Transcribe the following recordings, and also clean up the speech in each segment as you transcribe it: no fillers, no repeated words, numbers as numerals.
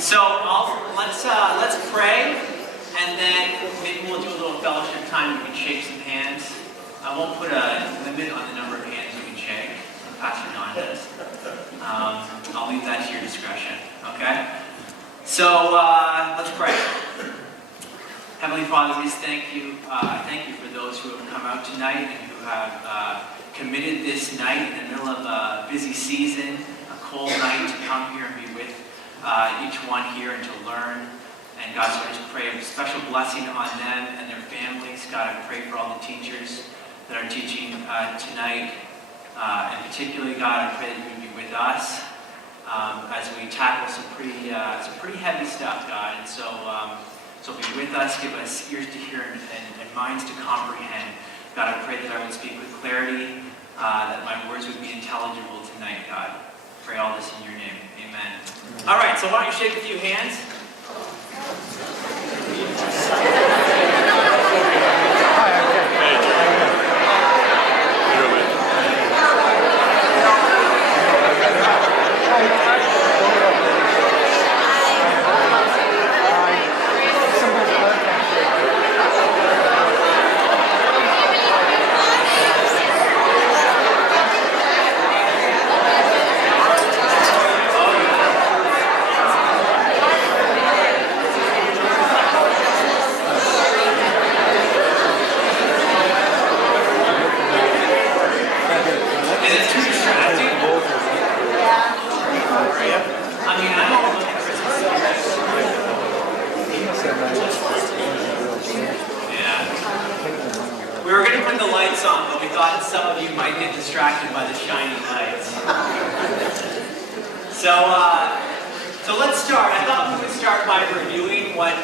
Let's pray, and then maybe we'll do a little fellowship time. You can shake some hands. I won't put a limit on the number of hands you can shake. Pastor Don does. I'll leave that to your discretion. Okay. So let's pray. Heavenly Father, we just thank you. Thank you for those who have come out tonight and who have committed this night in the middle of a busy season, a cold night, to come here and be with each one here and to learn. And God, so I just pray a special blessing on them and their families. God, I pray for all the teachers that are teaching tonight. And particularly, God, I pray that you would be with us as we tackle some pretty heavy stuff, God. And so be with us, give us ears to hear and minds to comprehend. God, I pray that I would speak with clarity, that my words would be intelligible tonight, God. I pray all this in your name. Amen. All right, so why don't you shake a few hands? So let's start. I thought we would start by reviewing what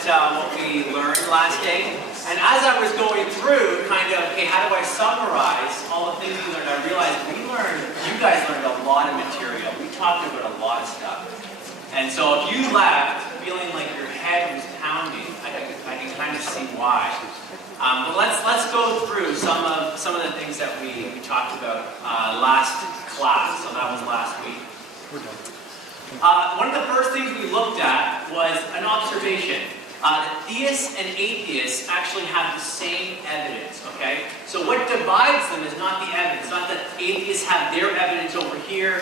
we learned last day. And as I was going through, okay, how do I summarize all the things we learned? I realized you guys learned a lot of material. We talked about a lot of stuff. And so if you left feeling like your head was pounding, I can kind of see why. But let's go through some of the things that we talked about last class. So that was last week. We're done. One of the first things we looked at was an observation. Theists and atheists actually have the same evidence, okay? So what divides them is not the evidence. Not that atheists have their evidence over here,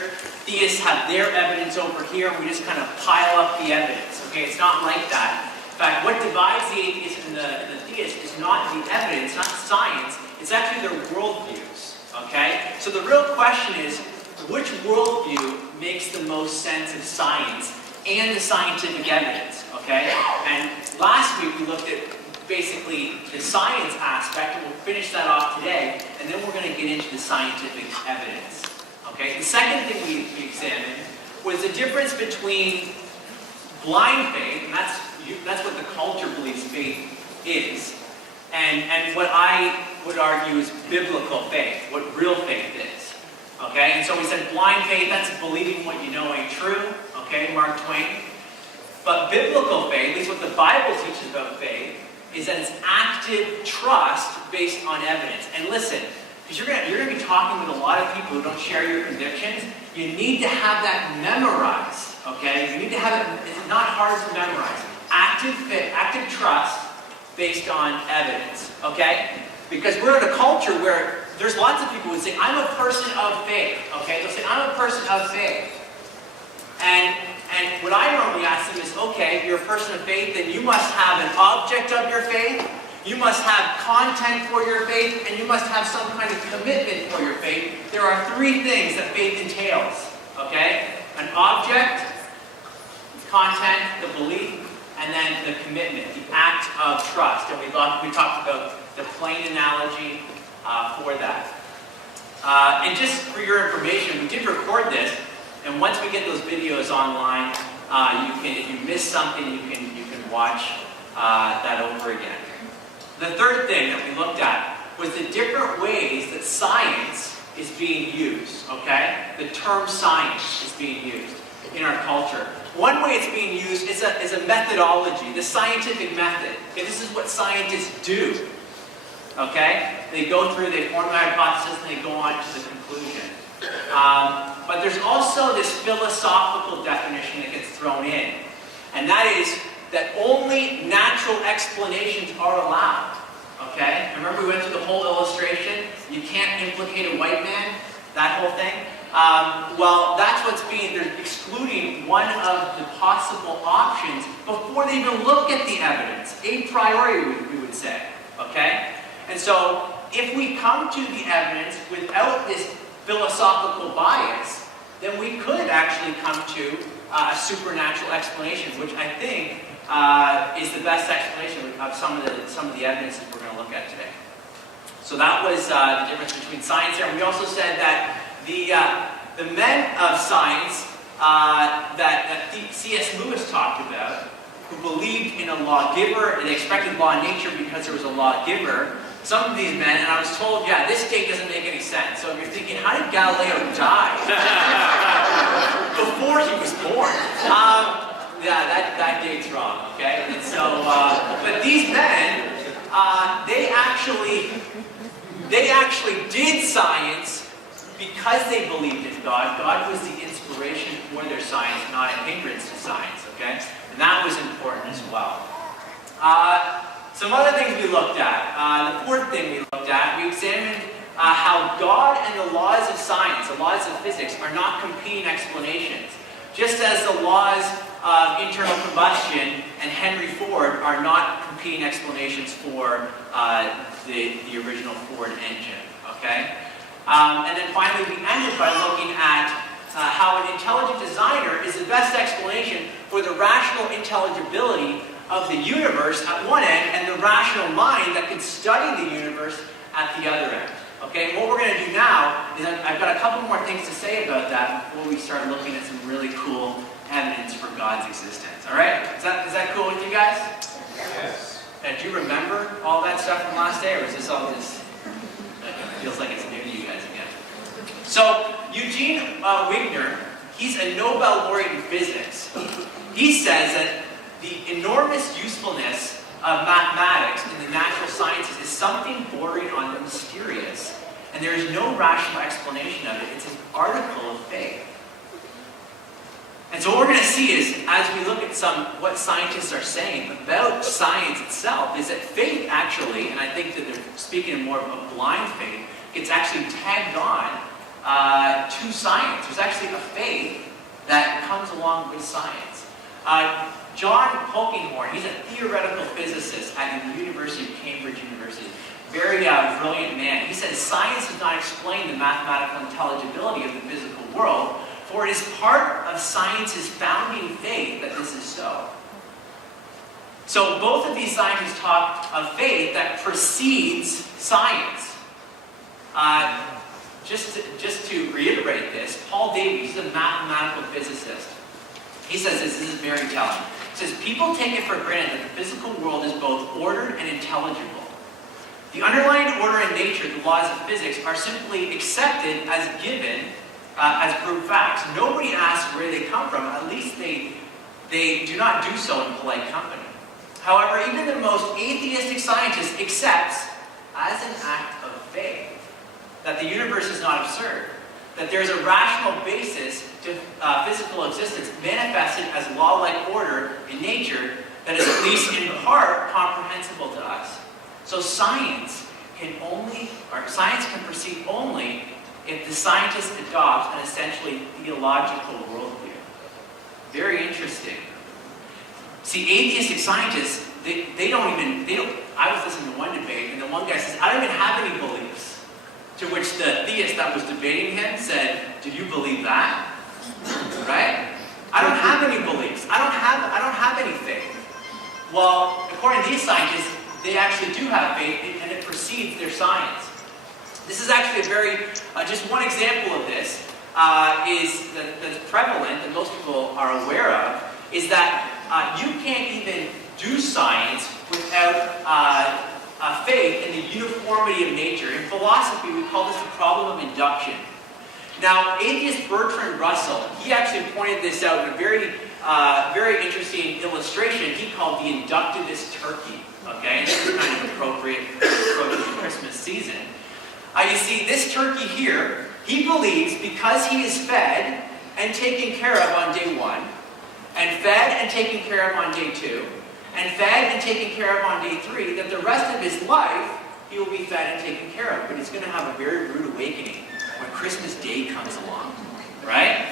theists have their evidence over here, and we just kind of pile up the evidence, okay? It's not like that. In fact, what divides the atheist and the theist is not the evidence, not science, it's actually their worldviews, okay? So the real question is, which worldview makes the most sense of science and the scientific evidence, okay? And last week we looked at basically the science aspect, and we'll finish that off today, and then we're going to get into the scientific evidence, okay? The second thing we examined was the difference between blind faith, and that's what the culture believes faith is, and what I would argue is biblical faith, what real faith is. Okay, and so we said blind faith, that's believing what you know ain't true. Okay, Mark Twain. But biblical faith, at least what the Bible teaches about faith, is that it's active trust based on evidence. And listen, because you're gonna be talking with a lot of people who don't share your convictions, you need to have that memorized. Okay, you need to have it. It's not hard to memorize. Active trust based on evidence. Okay, because we're in a culture where there's lots of people who would say, I'm a person of faith, okay? They'll say, I'm a person of faith. And what I normally ask them is, okay, if you're a person of faith, then you must have an object of your faith, you must have content for your faith, and you must have some kind of commitment for your faith. There are three things that faith entails, okay? An object, content, the belief, and then the commitment, the act of trust. And we talked about the plane analogy, for that. And just for your information, we did record this, and once we get those videos online, if you miss something, you can watch that over again. The third thing that we looked at was the different ways that science is being used, okay? The term science is being used in our culture. One way it's being used is a methodology, the scientific method. Okay, this is what scientists do. Okay? They go through, they form a hypothesis, and they go on to the conclusion. But there's also this philosophical definition that gets thrown in. and that is that only natural explanations are allowed. Okay? Remember we went through the whole illustration? You can't implicate a white man, that whole thing? Well, that's what's being, they're excluding one of the possible options before they even look at the evidence. A priori, we would say. Okay? And so, if we come to the evidence without this philosophical bias, then we could actually come to a supernatural explanation, which I think is the best explanation of some of the evidence that we're going to look at today. So that was the difference between science here. And we also said that the men of science that C.S. Lewis talked about, who believed in a lawgiver, and they expected law in nature because there was a lawgiver, some of these men, and I was told, yeah, this date doesn't make any sense. So if you're thinking, how did Galileo die? Before he was born. Yeah, that date's wrong, okay? And so, but these men, they actually did science because they believed in God. God was the inspiration for their science, not a hindrance to science, okay? And that was important as well. Some other things we looked at. The fourth thing we looked at, we examined how God and the laws of science, the laws of physics, are not competing explanations. Just as the laws of internal combustion and Henry Ford are not competing explanations for the original Ford engine. Okay? And then finally, we ended by looking at how an intelligent designer is the best explanation for the rational intelligibility of the universe at one end and the rational mind that can study the universe at the other end. Okay, and what we're going to do now is I've got a couple more things to say about that before we start looking at some really cool evidence for God's existence. All right? Is that cool with you guys? Yes. Do you remember all that stuff from last day, or is this all just feels like it's new to you guys again? So Eugene Wigner, he's a Nobel laureate in physics. He says that the enormous usefulness of mathematics and the natural sciences is something bordering on the mysterious, and there is no rational explanation of it. It's an article of faith. And so what we're going to see is, as we look at what scientists are saying about science itself, is that faith actually, and I think that they're speaking more of a blind faith, it's actually tagged on to science. There's actually a faith that comes along with science. John Polkinghorne, he's a theoretical physicist at the University of Cambridge University. Very brilliant man. He says science does not explain the mathematical intelligibility of the physical world, for it is part of science's founding faith that this is so. So both of these scientists talk of faith that precedes science. Just to reiterate this, Paul Davies, he's a mathematical physicist. He says this is very telling. He says, people take it for granted that the physical world is both ordered and intelligible. The underlying order in nature, the laws of physics, are simply accepted as given, as proved facts. Nobody asks where they come from, at least they do not do so in polite company. However, even the most atheistic scientist accepts, as an act of faith, that the universe is not absurd, that there is a rational basis to physical existence manifested as law-like order in nature that is at least in part comprehensible to us. So science can proceed only if the scientist adopts an essentially theological worldview. Very interesting. See, atheistic scientists, I was listening to one debate, and the one guy says, I don't even have any beliefs. To which the theist that was debating him said, do you believe that? Right? I don't have any beliefs. I don't have any faith. Well, according to these scientists, they actually do have faith, and it precedes their science. This is actually just one example of this, that's prevalent, and most people are aware of, is that you can't even do science without faith in the uniformity of nature. In philosophy, we call this the problem of induction. Now, atheist Bertrand Russell, he actually pointed this out in a very interesting illustration he called the inductivist turkey. Okay, and this is kind of appropriate for the Christmas season. You see, this turkey here, he believes because he is fed and taken care of on day one, and fed and taken care of on day 2, and fed and taken care of on day 3, that the rest of his life he will be fed and taken care of. But he's going to have a very rude awakening when Christmas Day comes along, right?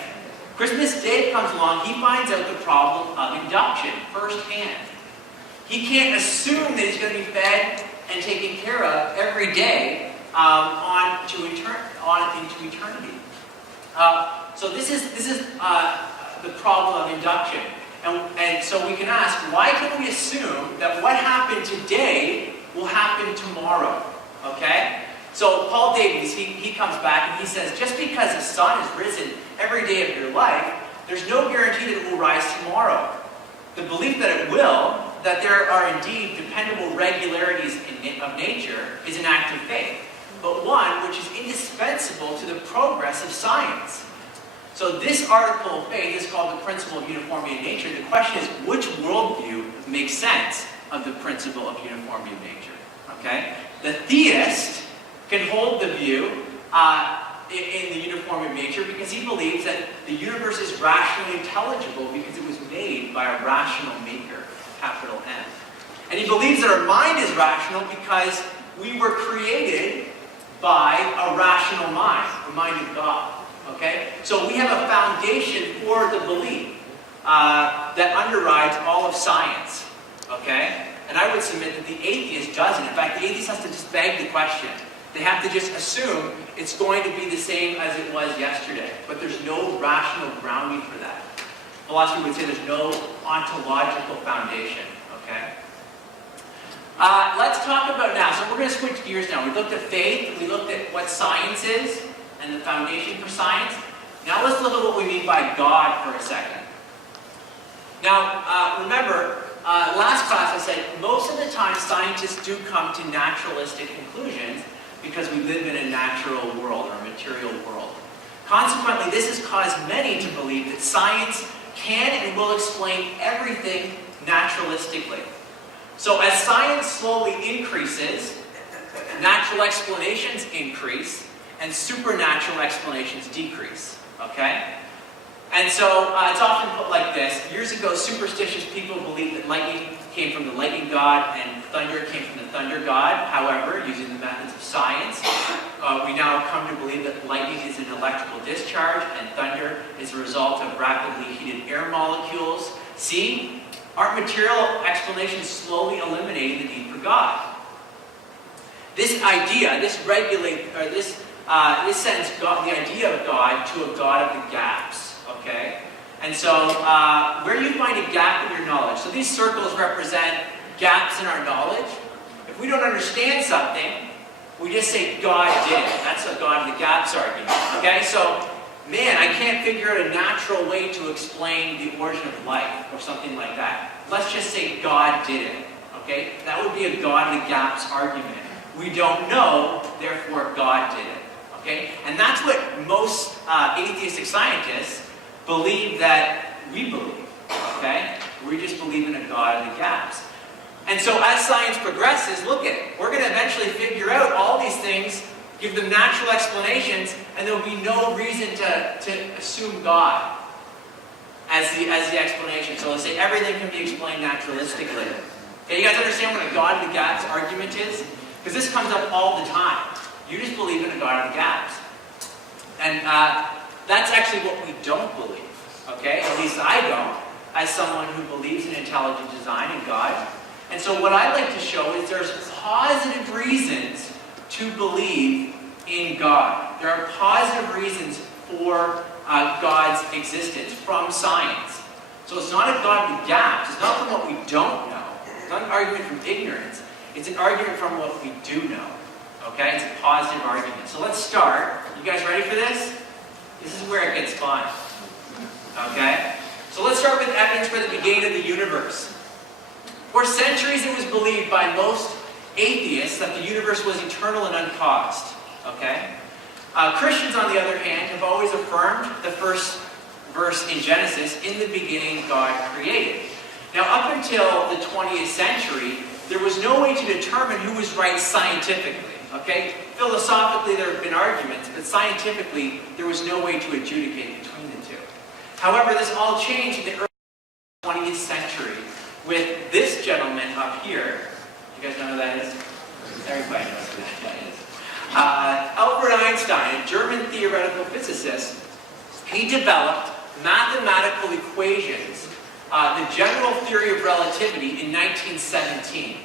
Christmas Day comes along, he finds out the problem of induction firsthand. He can't assume that he's going to be fed and taken care of every day into eternity. So this is the problem of induction. And so we can ask, why can we assume that what happened today will happen tomorrow? Okay? So Paul Davies, he comes back and he says, just because the sun is risen every day of your life, there's no guarantee that it will rise tomorrow. The belief that it will, that there are indeed dependable regularities of nature, is an act of faith, but one which is indispensable to the progress of science. So this article of faith is called the principle of uniformity of nature. The question is, which worldview makes sense of the principle of uniformity of nature? Okay? The theist can hold the view in the uniformity of nature because he believes that the universe is rationally intelligible because it was made by a rational maker, capital M. And he believes that our mind is rational because we were created by a rational mind, the mind of God. Okay? So we have a foundation for the belief that underrides all of science. Okay? And I would submit that the atheist doesn't. In fact, the atheist has to just beg the question. They have to just assume it's going to be the same as it was yesterday. But there's no rational grounding for that. Philosophy would say there's no ontological foundation. Okay? Let's talk about now. So we're going to switch gears now. We looked at faith. We looked at what science is and the foundation for science. Now let's look at what we mean by God for a second. Now, remember, last class I said most of the time scientists do come to naturalistic conclusions because we live in a natural world or a material world. Consequently, this has caused many to believe that science can and will explain everything naturalistically. So as science slowly increases, natural explanations increase, and supernatural explanations decrease. Okay? And so it's often put like this. Years ago, superstitious people believed that lightning came from the lightning god and thunder came from the thunder god. However, using the methods of science, we now have come to believe that lightning is an electrical discharge and thunder is a result of rapidly heated air molecules. See? Aren't material explanations slowly eliminating the need for God? This idea, this sends God, the idea of God to a God of the gaps. Okay? And so, where do you find a gap in your knowledge? So these circles represent gaps in our knowledge. If we don't understand something, we just say God did it. That's a God of the gaps argument. Okay? So, man, I can't figure out a natural way to explain the origin of life or something like that. Let's just say God did it. Okay? That would be a God of the gaps argument. We don't know, therefore God did it. Okay? And that's what most atheistic scientists believe that we believe. Okay? We just believe in a God of the gaps. And so as science progresses, look at it. We're going to eventually figure out all these things, give them natural explanations, and there will be no reason to assume God as the explanation. So let's say everything can be explained naturalistically. Okay, you guys understand what a God of the gaps argument is? Because this comes up all the time. You just believe in a God of the gaps. And that's actually what we don't believe. Okay? At least I don't, as someone who believes in intelligent design and God. And so what I like to show is there's positive reasons to believe in God. There are positive reasons for God's existence from science. So it's not a God of the gaps. It's not from what we don't know. It's not an argument from ignorance. It's an argument from what we do know. Okay? It's a positive argument. So let's start. You guys ready for this? This is where it gets fun. Okay? So let's start with evidence for the beginning of the universe. For centuries it was believed by most atheists that the universe was eternal and uncaused. Okay? Christians, on the other hand, have always affirmed the first verse in Genesis, in the beginning God created. Now up until the 20th century, there was no way to determine who was right scientifically. Okay? Philosophically there have been arguments, but scientifically there was no way to adjudicate between the two. However, this all changed in the early 20th century with this gentleman up here. You guys know who that is? Everybody knows who that guy is. Albert Einstein, a German theoretical physicist, he developed mathematical equations, the general theory of relativity, in 1917.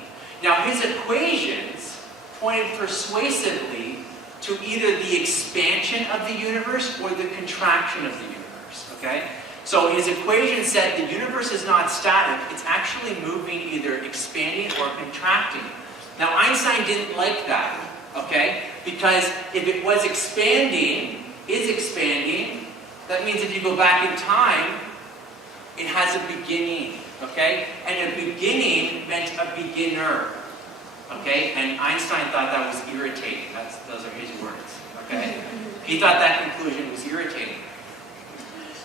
Now, his equations pointed persuasively to either the expansion of the universe or the contraction of the universe, okay? So his equation said the universe is not static, it's actually moving, either expanding or contracting. Now, Einstein didn't like that, okay? Because if it was expanding, is expanding, that means if you go back in time, it has a beginning, okay? And a beginning meant a beginner, okay? And Einstein thought that was irritating. Those are his words, okay? He thought that conclusion was irritating.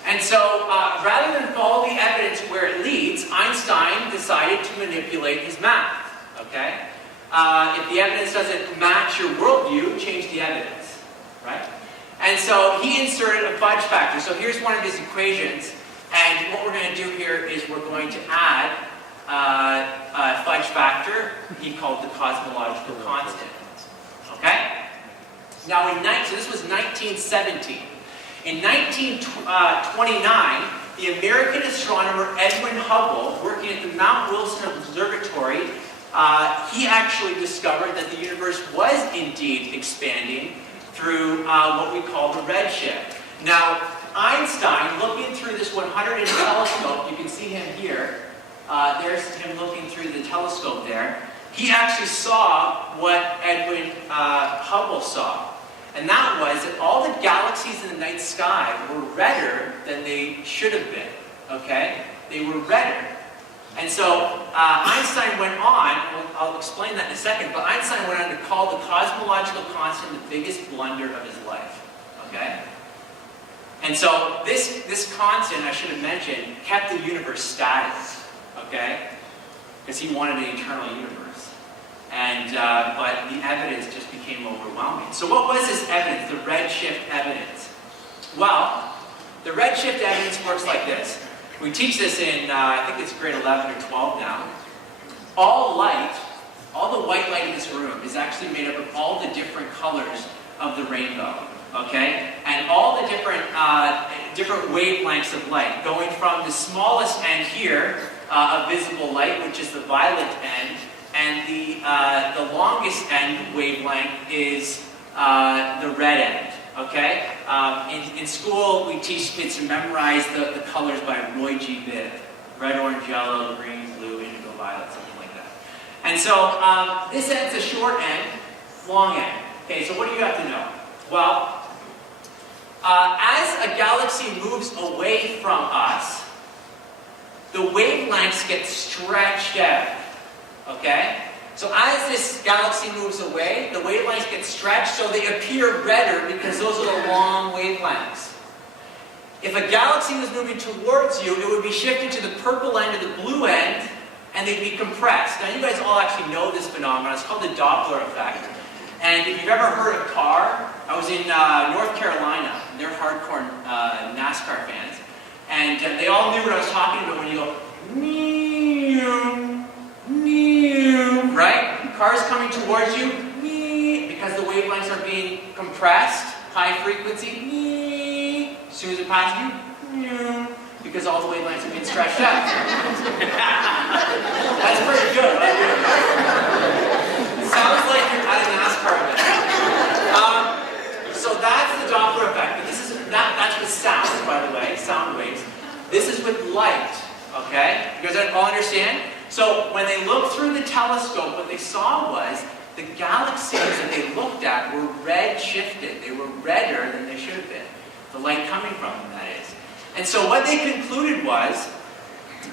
And so, rather than follow the evidence where it leads, Einstein decided to manipulate his math, okay? If the evidence doesn't match your worldview, change the evidence, right? And so he inserted a fudge factor. So here's one of his equations, and what we're going to do here is we're going to add a fudge factor he called the cosmological constant, okay? Now, so this was 1917. In 1929, the American astronomer Edwin Hubble, working at the Mount Wilson Observatory, he actually discovered that the universe was indeed expanding through what we call the redshift. Now, Einstein, looking through this 100-inch telescope, you can see him here, there's him looking through the telescope there, he actually saw what Edwin Hubble saw. And that was that all the galaxies in the night sky were redder than they should have been, okay? They were redder. And so Einstein went on, I'll explain that in a second, but Einstein went on to call the cosmological constant the biggest blunder of his life, okay? And so this constant, I should have mentioned, kept the universe static, okay? Because he wanted an eternal universe. And, but the evidence just became overwhelming. So what was this evidence, the redshift evidence? Well, the redshift evidence works like this. We teach this in, I think it's grade 11 or 12 now. All light, all the white light in this room is actually made up of all the different colors of the rainbow, okay? And all the different wavelengths of light, going from the smallest end here of visible light, which is the violet end, and the longest end wavelength is the red end, okay? In school, we teach kids to memorize the colors by Roy G. Biv. Red, orange, yellow, green, blue, indigo, violet, something like that. And so this end's a short end, long end. Okay, so what do you have to know? Well, as a galaxy moves away from us, the wavelengths get stretched out. Okay? So as this galaxy moves away, the wavelengths get stretched so they appear redder because those are the long wavelengths. If a galaxy was moving towards you, it would be shifted to the purple end or the blue end, and they'd be compressed. Now you guys all actually know this phenomenon. It's called the Doppler effect. And if you've ever heard of CAR, I was in North Carolina. They're hardcore NASCAR fans. And they all knew what I was talking about when you go, right? Cars coming towards you, because the wavelengths are being compressed, high frequency, as soon as it passes you, because all the wavelengths are being stretched out. That's pretty good, right? It sounds like you're at a NASCAR event. So that's the Doppler effect. But that's with sound, by the way, sound waves. This is with light, okay? You guys all understand? So when they looked through the telescope, what they saw was the galaxies that they looked at were red-shifted. They were redder than they should have been. The light coming from them, that is. And so what they concluded was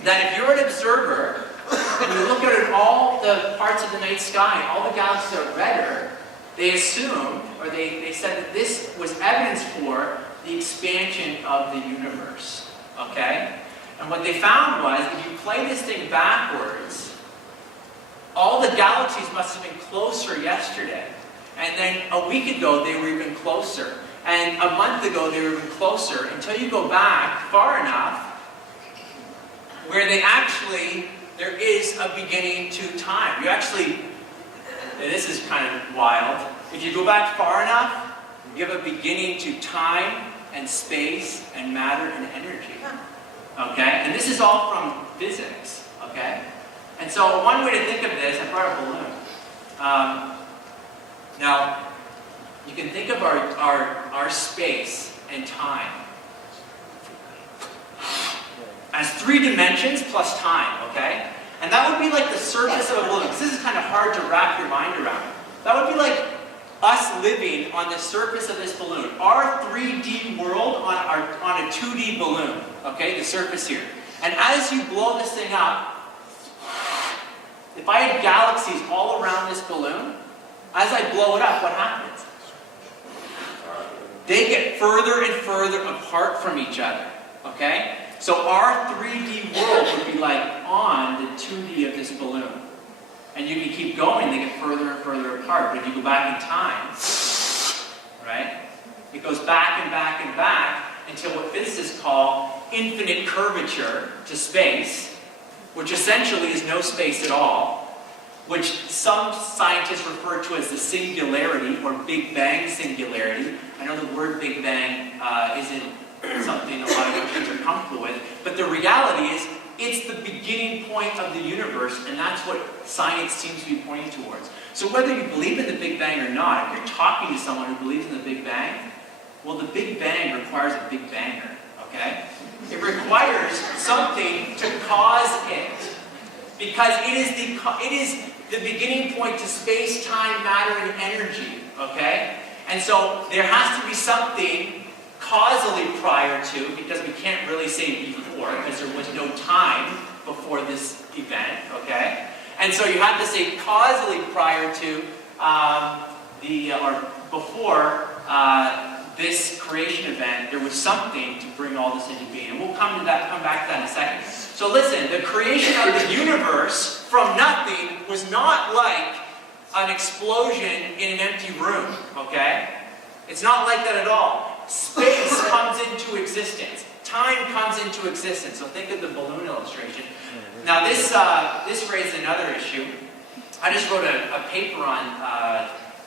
that if you're an observer and you look at all the parts of the night sky, all the galaxies are redder, they assumed, or they said that this was evidence for the expansion of the universe. Okay? And what they found was, if you play this thing backwards, all the galaxies must have been closer yesterday. And then a week ago, they were even closer. And a month ago, they were even closer. Until you go back far enough, where there is a beginning to time. You actually, this is kind of wild. If you go back far enough, you have a beginning to time and space and matter and energy. Okay? And this is all from physics. Okay? And so one way to think of this, I brought a balloon. Now, you can think of our space and time as 3 dimensions plus time, okay? And that would be like the surface of a balloon, because this is kind of hard to wrap your mind around. That would be like us living on the surface of this balloon. Our 3D world on a 2D balloon, okay? The surface here. And as you blow this thing up, if I had galaxies all around this balloon, as I blow it up, what happens? They get further and further apart from each other, okay? So our 3D world would be like on the 2D of this balloon. And you can keep going, they get further and further apart. But if you go back in time, right? It goes back and back and back until what physicists call infinite curvature to space, which essentially is no space at all, which some scientists refer to as the singularity or Big Bang singularity. I know the word Big Bang isn't something a lot of Christians are comfortable with, but the reality is it's the beginning point of the universe, and that's what science seems to be pointing towards. So whether you believe in the Big Bang or not, if you're talking to someone who believes in the Big Bang, well, the Big Bang requires a Big Banger, okay? It requires something to cause it, because it is the beginning point to space, time, matter, and energy, okay? And so there has to be something causally prior to, because we can't really say before, because there was no time before this event, okay? And so you have to say causally prior to before this creation event, there was something to bring all this into being. And we'll come back to that in a second. So listen, the creation of the universe from nothing was not like an explosion in an empty room, okay? It's not like that at all. Space comes into existence. Time comes into existence. So think of the balloon illustration. Now this raised another issue. I just wrote a paper on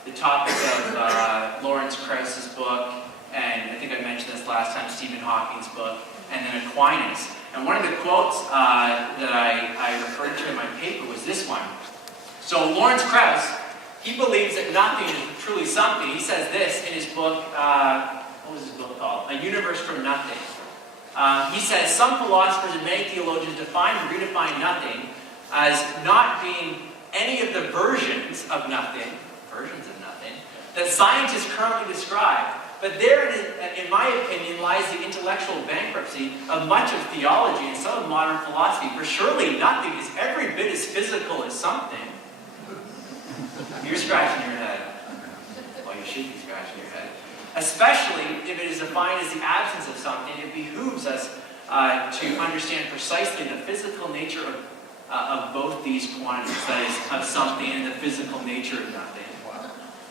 the topic of Lawrence Krauss's book, and I think I mentioned this last time, Stephen Hawking's book, and then Aquinas. And one of the quotes that I referred to in my paper was this one. So Lawrence Krauss, he believes that nothing is truly something. He says this in his book, what was his book called? A Universe from Nothing. He says, some philosophers and many theologians define and redefine nothing as not being any of the versions of nothing, that scientists currently describe. But there, in my opinion, lies the intellectual bankruptcy of much of theology and some of modern philosophy, for surely nothing is every bit as physical as something. You're scratching your head. Well, you should be scratching your head. Especially if it is defined as the absence of something, it behooves us to understand precisely the physical nature of both these quantities, that is, of something and the physical nature of nothing.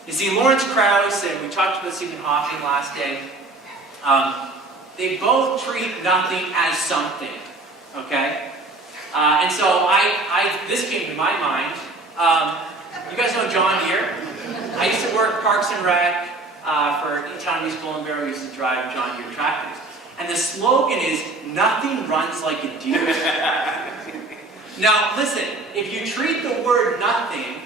You see, Lawrence Krauss, and we talked about Stephen Hawking last day, they both treat nothing as something, okay? And so this came to my mind. You guys know John Deere? I used to work Parks and Rec for Town East Goldenberry. We used to drive John Deere tractors. And the slogan is, nothing runs like a deer. Now, listen, if you treat the word nothing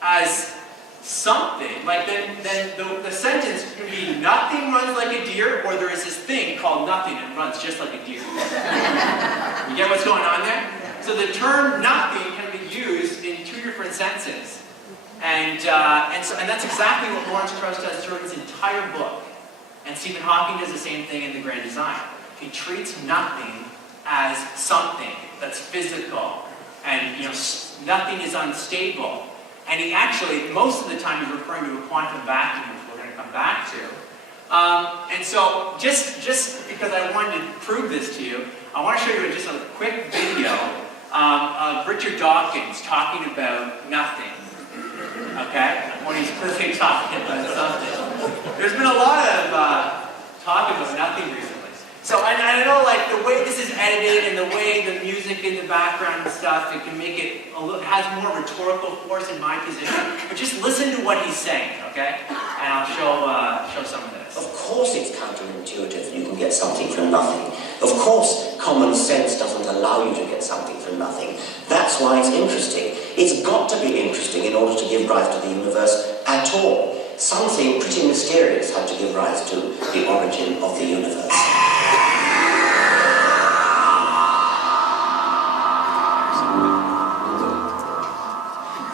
as something, like then the sentence can be nothing runs like a deer, or there is this thing called nothing that runs just like a deer. You get what's going on there? So the term nothing can be used in two different senses. And that's exactly what Lawrence Krauss does throughout his entire book. And Stephen Hawking does the same thing in The Grand Design. He treats nothing as something that's physical, and nothing is unstable. And he actually, most of the time, he's referring to a quantum vacuum, which we're going to come back to. And so, just because I wanted to prove this to you, I want to show you just a quick video of Richard Dawkins talking about nothing. Okay? When he's clearly talking about something. There's been a lot of talk about nothing recently. So I know, like, the way this is edited and the way the music in the background and stuff, it can make it it has more rhetorical force in my position. But just listen to what he's saying, okay? And I'll show some of this. Of course it's counterintuitive. You can get something from nothing. Of course common sense doesn't allow you to get something from nothing. That's why it's interesting. It's got to be interesting in order to give rise to the universe at all. Something pretty mysterious had to give rise to the origin of the universe.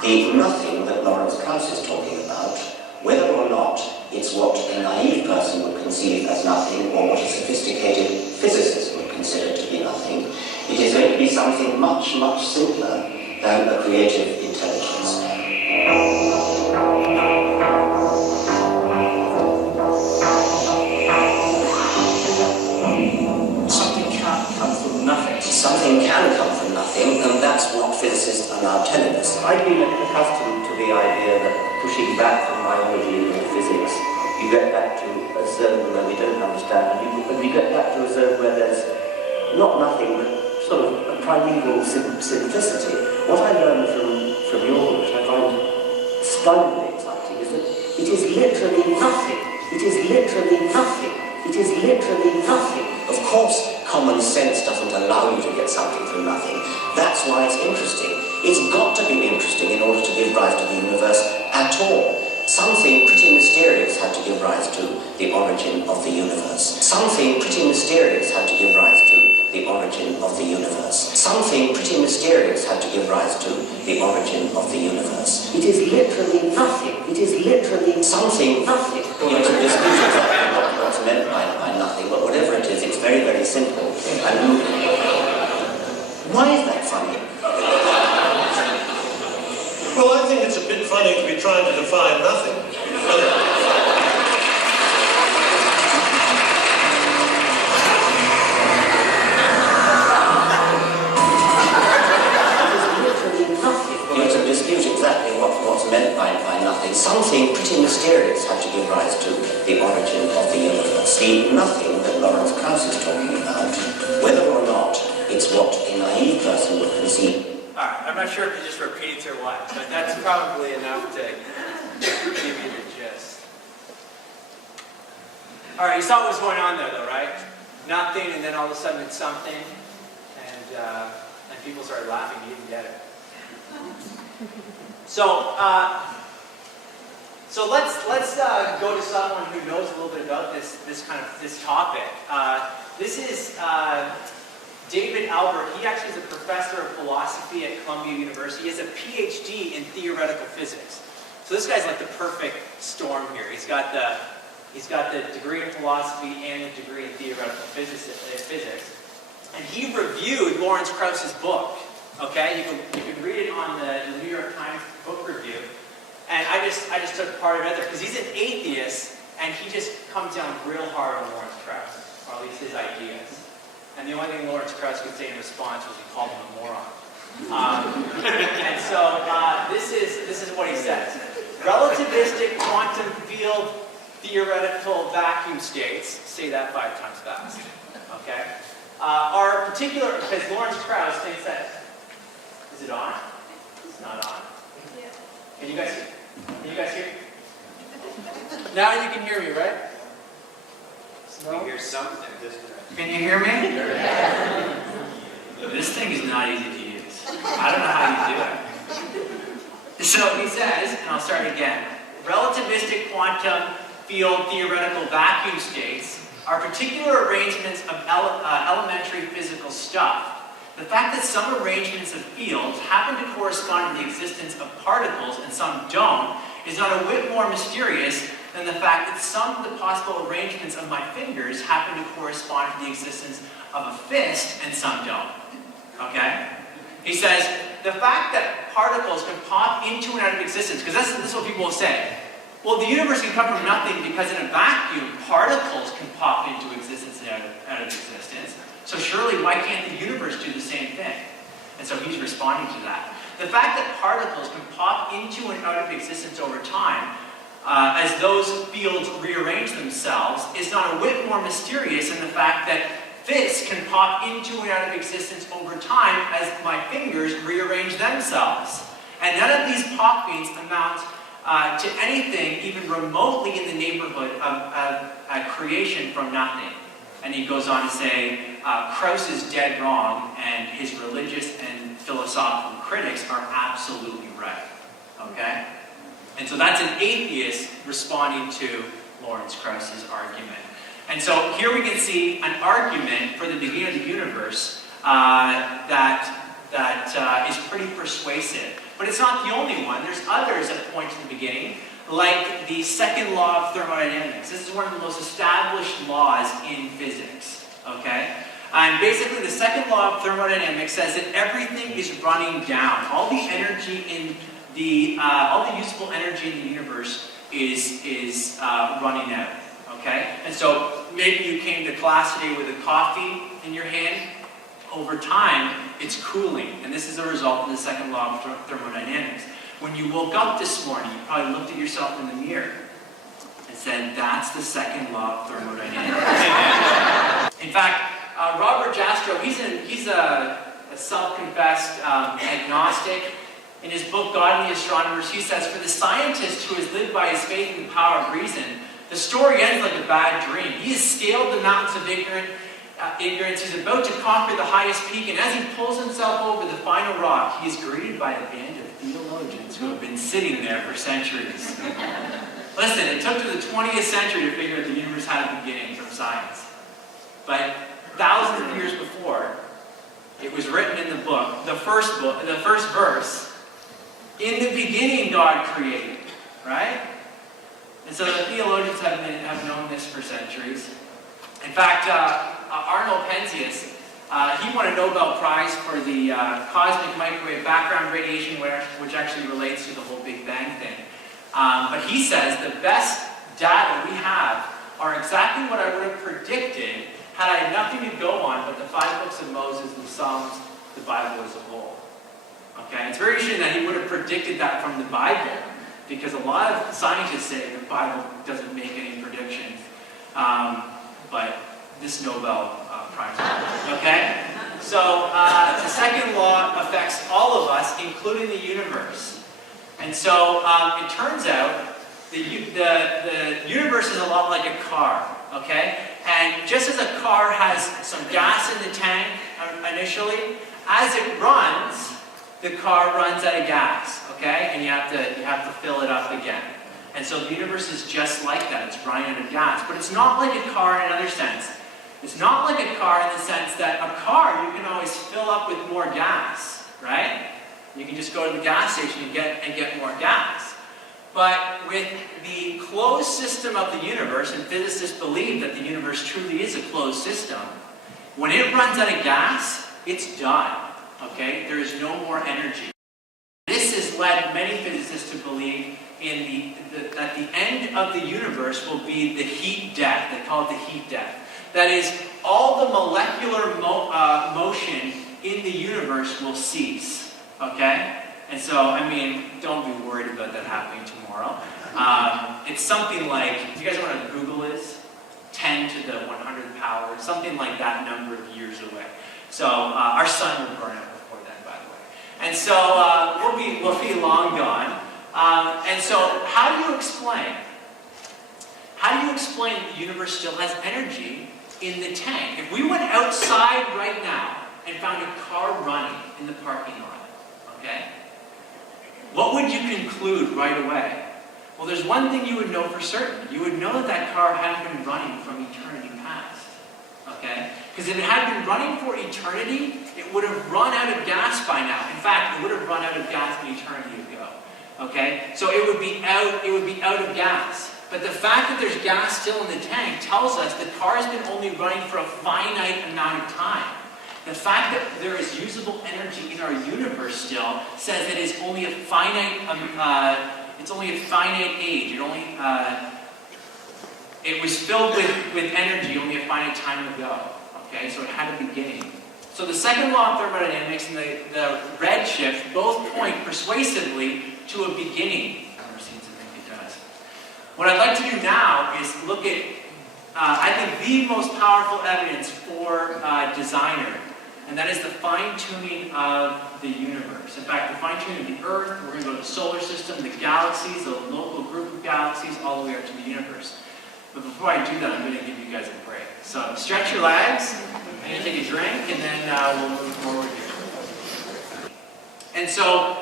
The nothing that Lawrence Krauss is talking about, whether or not it's what a naive person would conceive as nothing, or what a sophisticated physicist would consider to be nothing, it is going to be something much, much simpler than a creative intelligence. Something can't come from nothing. Something can come from nothing, and that's what physicists are now telling us. I've been accustomed to the idea that pushing back from biology into physics, you get back to a zone where we don't understand, and we get back to a zone where there's not nothing, but sort of a primeval simplicity. What I learned from your book, which I find stunningly exciting, is that it is literally nothing. It is literally nothing. It is literally nothing. Of course, common sense doesn't allow you to get something from nothing. That's why it's interesting. It's got to be interesting in order to give rise to the universe at all. Something pretty mysterious had to give rise to the origin of the universe. Something pretty mysterious had to give rise to the origin of the universe. Something pretty mysterious had to give rise to the origin of the universe. It is literally nothing. It is literally something nothing. You can dispute exactly what's meant by nothing, but whatever it is, it's very, very simple. And why is that funny? Well, I think it's a bit funny to be trying to define nothing. You can dispute exactly what's meant by nothing. Something pretty mysterious had to give rise to the origin of the universe. The nothing that Lawrence Krauss is talking about, whether or not it's what a naive person would conceive. Alright, I'm not sure if you just repeated or what, but that's probably enough to give you the gist. Alright, you saw what was going on there though, right? Nothing, and then all of a sudden it's something, and people started laughing. You didn't get it. So let's go to someone who knows a little bit about this topic. This is David Albert. He actually is a professor of philosophy at Columbia University. He has a PhD in theoretical physics. So this guy's like the perfect storm here. He's got the degree in philosophy and the degree in theoretical physics. And he reviewed Lawrence Krauss's book. Okay, you can read it on the New York Times book review. And I just took part of it there because he's an atheist, and he just comes down real hard on Lawrence Krauss, or at least his ideas. And the only thing Lawrence Krauss could say in response was he called him a moron. And so this is what he says: relativistic quantum field theoretical vacuum states. Say that 5 times fast. Okay, are particular because Lawrence Krauss thinks that. Is it on? It's not on. Yeah. Can you guys hear? Now you can hear me, right? No? We hear something. Can you hear me? This thing is not easy to use. I don't know how you do it. So he says, and I'll start again, relativistic quantum field theoretical vacuum states are particular arrangements of elementary physical stuff. The fact that some arrangements of fields happen to correspond to the existence of particles and some don't is not a whit more mysterious than the fact that some of the possible arrangements of my fingers happen to correspond to the existence of a fist and some don't. Okay? He says, the fact that particles can pop into and out of existence, because this is what people will say. Well, the universe can come from nothing because in a vacuum, particles can pop into existence and out of existence. So surely, why can't the universe do the same thing? And so he's responding to that. The fact that particles can pop into and out of existence over time, as those fields rearrange themselves, is not a whit more mysterious than the fact that this can pop into and out of existence over time as my fingers rearrange themselves. And none of these poppings amount to anything even remotely in the neighborhood of a creation from nothing. And he goes on to say, KRAUSS is dead wrong, and his religious and philosophical critics are absolutely right. Okay? And so that's an atheist responding to Lawrence Krauss's argument. And so here we can see an argument for the beginning of the universe that is pretty persuasive. But it's not the only one. There's others that point to the beginning, like the second law of thermodynamics. This is one of the most established laws in physics. Okay? And basically, the second law of thermodynamics says that everything is running down. All the energy in all the useful energy in the universe is running out. Okay? And so maybe you came to class today with a coffee in your hand. Over time, it's cooling. And this is a result of the second law of thermodynamics. When you woke up this morning, you probably looked at yourself in the mirror and said, that's the second law of thermodynamics. In fact, Robert Jastrow, he's a self-confessed agnostic. In his book, God and the Astronomers, he says, for the scientist who has lived by his faith in the power of reason, the story ends like a bad dream. He has scaled the mountains of ignorance. He's about to conquer the highest peak, and as he pulls himself over the final rock, he is greeted by a band of theologians who have been sitting there for centuries. Listen, it took to the 20th century to figure out the universe had a beginning from science. But thousands of years before, it was written in the book, the first verse, in the beginning God created, right? And so the theologians have known this for centuries. In fact, Arnold Penzias, he won a Nobel Prize for the cosmic microwave background radiation, which actually relates to the whole Big Bang thing. But he says the best data we have are exactly what I would have predicted had I had nothing to go on but the 5 books of Moses, the Psalms, the Bible as a whole. Okay, it's very interesting that he would have predicted that from the Bible, because a lot of scientists say the Bible doesn't make any predictions. But this Nobel Prize. Okay? So the second law affects all of us, including the universe. And so it turns out the universe is a lot like a car. Okay? And just as a car has some gas in the tank initially, as it runs, the car runs out of gas. Okay? And you have to fill it up again. And so the universe is just like that. It's running out of gas. But it's not like a car in another sense. It's not like a car in the sense that a car, you can always fill up with more gas, right? You can just go to the gas station and get more gas. But with the closed system of the universe, and physicists believe that the universe truly is a closed system, when it runs out of gas, it's done. Okay? There is no more energy. This has led many physicists to believe that the end of the universe will be the heat death. They call it the heat death. That is, all the molecular motion in the universe will cease. Okay? And so, I mean, don't be worried about that happening tomorrow. It's something like, do you guys know what a Google is? 10 to the 100th power, something like that number of years away. So, our sun will burn out before then, by the way. And so, we'll be long gone. And so, how do you explain that the universe still has energy in the tank? If we went outside right now and found a car running in the parking lot, okay, what would you conclude right away? Well, there's one thing you would know for certain. You would know that that car hadn't been running from eternity past, okay? Because if it had been running for eternity, it would have run out of gas by now. In fact, it would have run out of gas an eternity ago. Okay? So it would be out of gas. But the fact that there's gas still in the tank tells us the car has been only running for a finite amount of time. The fact that there is usable energy in our universe still says that it's only a finite age. It was filled with energy only a finite time ago. Okay, so it had a beginning. So the second law of thermodynamics and the redshift both point persuasively to a beginning. What I'd like to do now is look at I think, the most powerful evidence for designer, and that is the fine-tuning of the universe. In fact, the fine-tuning of the Earth, we're going to go to the solar system, the galaxies, the local group of galaxies, all the way up to the universe. But before I do that, I'm going to give you guys a break. So stretch your legs, I'm going to take a drink, and then we'll move forward here. And so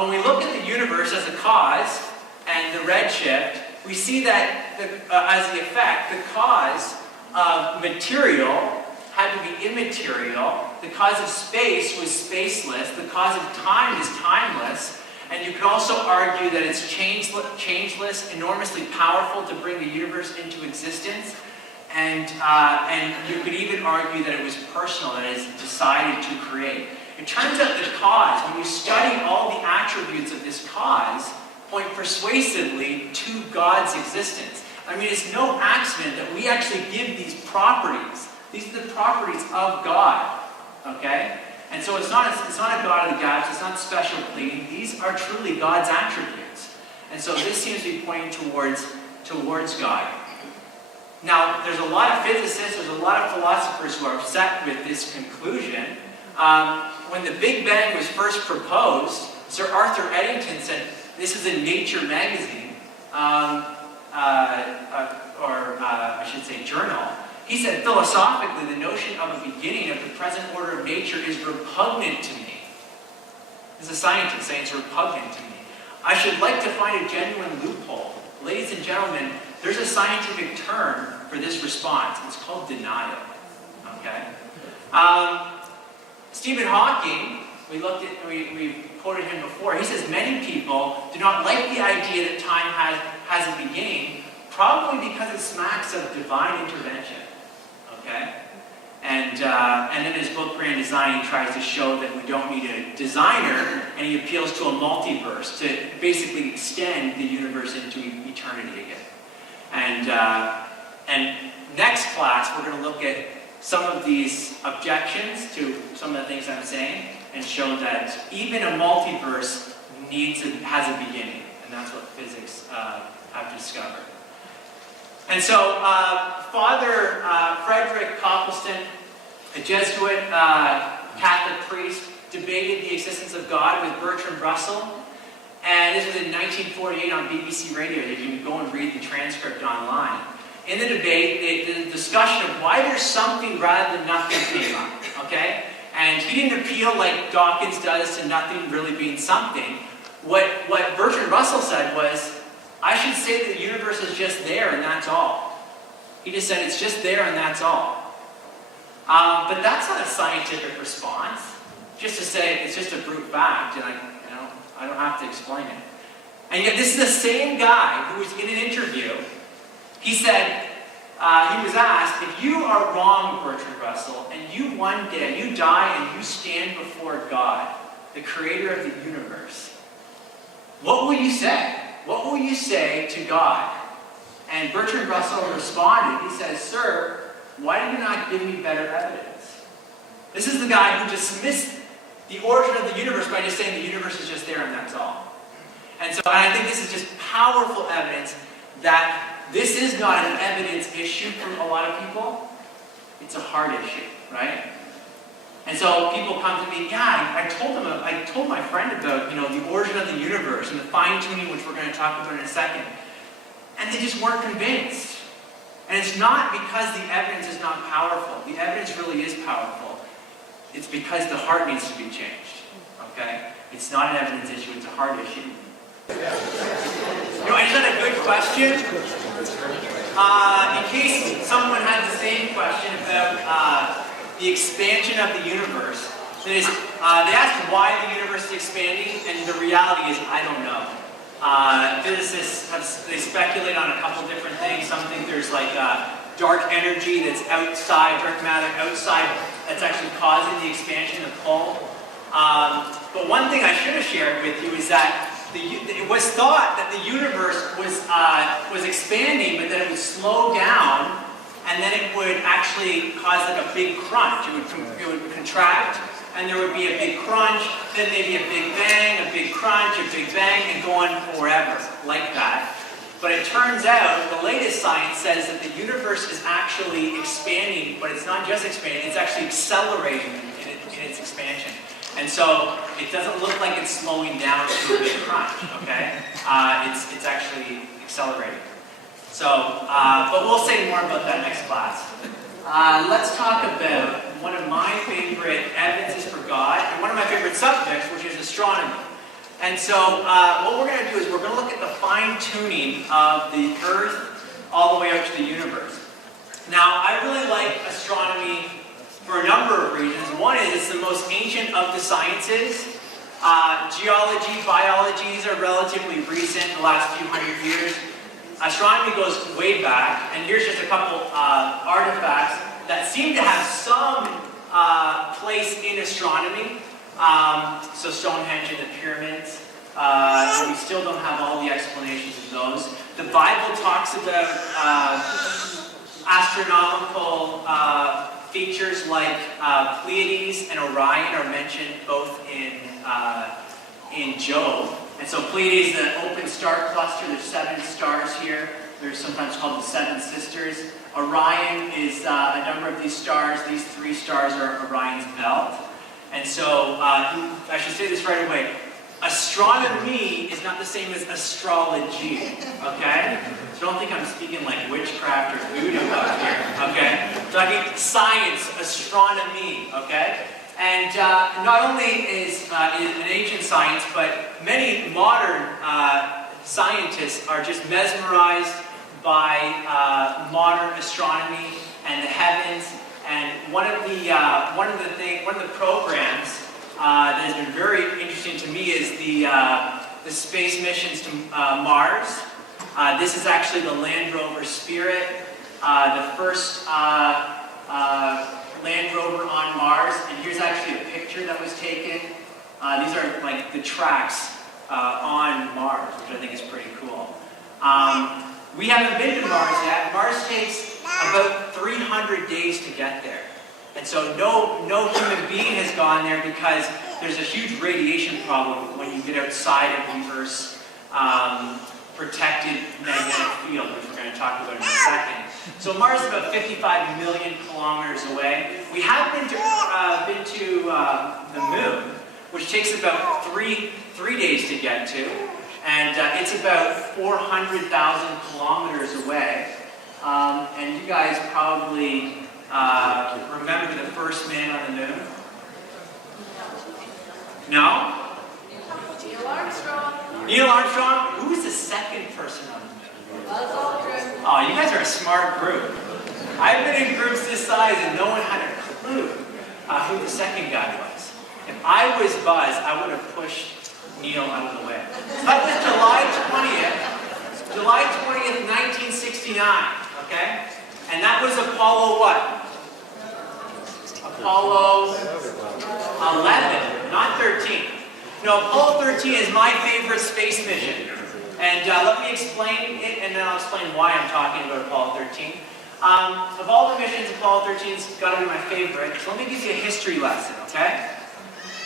when we look at the universe as a cause and the redshift, we see that as the effect, the cause of material had to be immaterial, the cause of space was spaceless, the cause of time is timeless, and you could also argue that it's changeless, enormously powerful to bring the universe into existence, and you could even argue that it was personal, that it is decided to create. It turns out the cause, when you study all the attributes of this cause, point persuasively to God's existence. I mean, it's no accident that we actually give these properties. These are the properties of God, okay? And so it's not a God of the galaxy, it's not special pleading. These are truly God's attributes. And so this seems to be pointing towards God. Now, there's a lot of physicists, there's a lot of philosophers who are upset with this conclusion. When the Big Bang was first proposed, Sir Arthur Eddington said, this is in Nature magazine, I should say journal. He said, philosophically, the notion of a beginning of the present order of nature is repugnant to me. This is a scientist saying it's repugnant to me. I should like to find a genuine loophole. Ladies and gentlemen, there's a scientific term for this response. It's called denial. Okay? Stephen Hawking, we've quoted him before. He says many people do not like the idea that time has a beginning, probably because it smacks of divine intervention. Okay? And in his book Grand Design, he tries to show that we don't need a designer, and he appeals to a multiverse to basically extend the universe into eternity again. And next class, we're going to look at some of these objections to some of the things I'm saying, and show that even a multiverse has a beginning, and that's what physics have discovered. And so, Father Frederick Copleston, a Jesuit Catholic priest, debated the existence of God with Bertrand Russell, and this was in 1948 on BBC Radio. You can go and read the transcript online. In the debate, the discussion of why there's something rather than nothing came up, okay? And he didn't appeal like Dawkins does to nothing really being something. What Bertrand Russell said was, I should say that the universe is just there and that's all. He just said it's just there and that's all. But that's not a scientific response. Just to say it's just a brute fact and I don't have to explain it. And yet this is the same guy who was in an interview. He said, he was asked, if you are wrong, Bertrand Russell, and you one day, you die and you stand before God, the creator of the universe, what will you say? What will you say to God? And Bertrand Russell responded, he says, sir, why did you not give me better evidence? This is the guy who dismissed the origin of the universe by just saying the universe is just there and that's all. And so I think this is just powerful evidence that this is not an evidence issue for a lot of people. It's a heart issue, right? And so people come to me, yeah, I told my friend about, the origin of the universe and the fine-tuning, which we're going to talk about in a second. And they just weren't convinced. And it's not because the evidence is not powerful. The evidence really is powerful. It's because the heart needs to be changed, okay? It's not an evidence issue, it's a heart issue. I just had a good question. In case someone had the same question about the expansion of the universe, they asked why the universe is expanding, and the reality is, I don't know. Physicists they speculate on a couple different things. Some think there's like dark energy that's outside, dark matter outside, that's actually causing the expansion of pull. But one thing I should have shared with you is that it was thought that the universe was expanding, but that it would slow down, and then it would actually cause like a big crunch. It would contract, and there would be a big crunch, then maybe a big bang, a big crunch, a big bang, and go on forever like that. But it turns out, the latest science says that the universe is actually expanding, but it's not just expanding, it's actually accelerating in its expansion. And so it doesn't look like it's slowing down to a big crunch, okay? It's actually accelerating. So, but we'll say more about that next class. Let's talk about one of my favorite evidences for God, and one of my favorite subjects, which is astronomy. And so, what we're going to do is we're going to look at the fine-tuning of the Earth all the way out to the universe. Now, I really like astronomy for a number of reasons. One is it's the most ancient of the sciences. Geology, biology, these are relatively recent, the last few hundred years. Astronomy goes way back, and here's just a couple artifacts that seem to have some place in astronomy. So Stonehenge and the pyramids, we still don't have all the explanations of those. The Bible talks about astronomical features like Pleiades and Orion are mentioned both in Job. And so Pleiades is an open star cluster. There's 7 stars here. They're sometimes called the 7 sisters. Orion is a number of these stars. These 3 stars are Orion's belt. And so, I should say this right away. Astronomy is not the same as astrology, okay? So don't think I'm speaking like witchcraft or voodoo out here, okay? So I mean science, astronomy, okay? And not only is an ancient science, but many modern scientists are just mesmerized by modern astronomy and the heavens. And one of the programs that has been very interesting to me is the space missions to Mars. This is actually the Land Rover Spirit, the first Land Rover on Mars. And here's actually a picture that was taken. These are like the tracks on Mars, which I think is pretty cool. We haven't been to Mars yet. Mars takes about 300 days to get there. And so no human being has gone there because there's a huge radiation problem when you get outside of the Earth's protected magnetic field, which we're going to talk about in a second. So Mars is about 55 million kilometers away. We have been to the Moon, which takes about three days to get to. And it's about 400,000 kilometers away. And you guys probably remember the first man on the Moon? No? Neil Armstrong. Neil Armstrong? Who was the second person on the Moon? Buzz Aldrin. Oh, you guys are a smart group. I've been in groups this size and no one had a clue who the second guy was. If I was Buzz, I would have pushed Neil out of the way. That was July 20th, 1969, okay? And that was Apollo what? Apollo 11, not 13. No, Apollo 13 is my favorite space mission. And let me explain it, and then I'll explain why I'm talking about Apollo 13. Of all the missions, Apollo 13's got to be my favorite. So let me give you a history lesson, okay?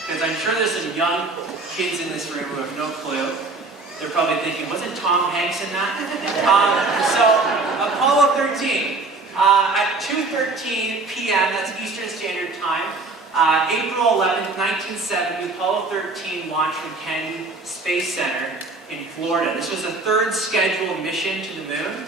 Because I'm sure there's some young kids in this room who have no clue. They're probably thinking, wasn't Tom Hanks in that? So, Apollo 13. At 2:13 p.m., that's Eastern Standard Time, April 11th, 1970, Apollo 13 launched from Kennedy Space Center in Florida. This was the 3rd scheduled mission to the Moon.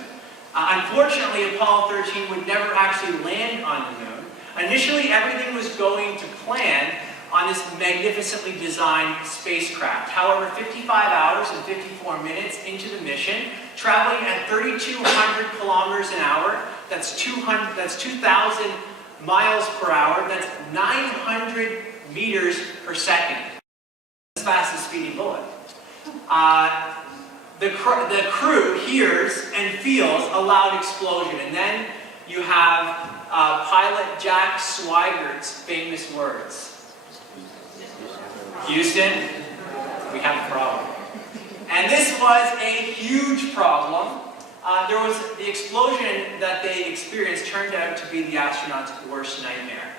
Unfortunately, Apollo 13 would never actually land on the Moon. Initially, everything was going to plan on this magnificently designed spacecraft. However, 55 hours and 54 minutes into the mission, traveling at 3,200 kilometers an hour, that's 2,000 miles per hour, that's 900 meters per second. As fast as speeding bullet. The crew hears and feels a loud explosion, and then you have pilot Jack Swigert famous words. Houston, we have a problem. And this was a huge problem. The explosion that they experienced turned out to be the astronauts' worst nightmare.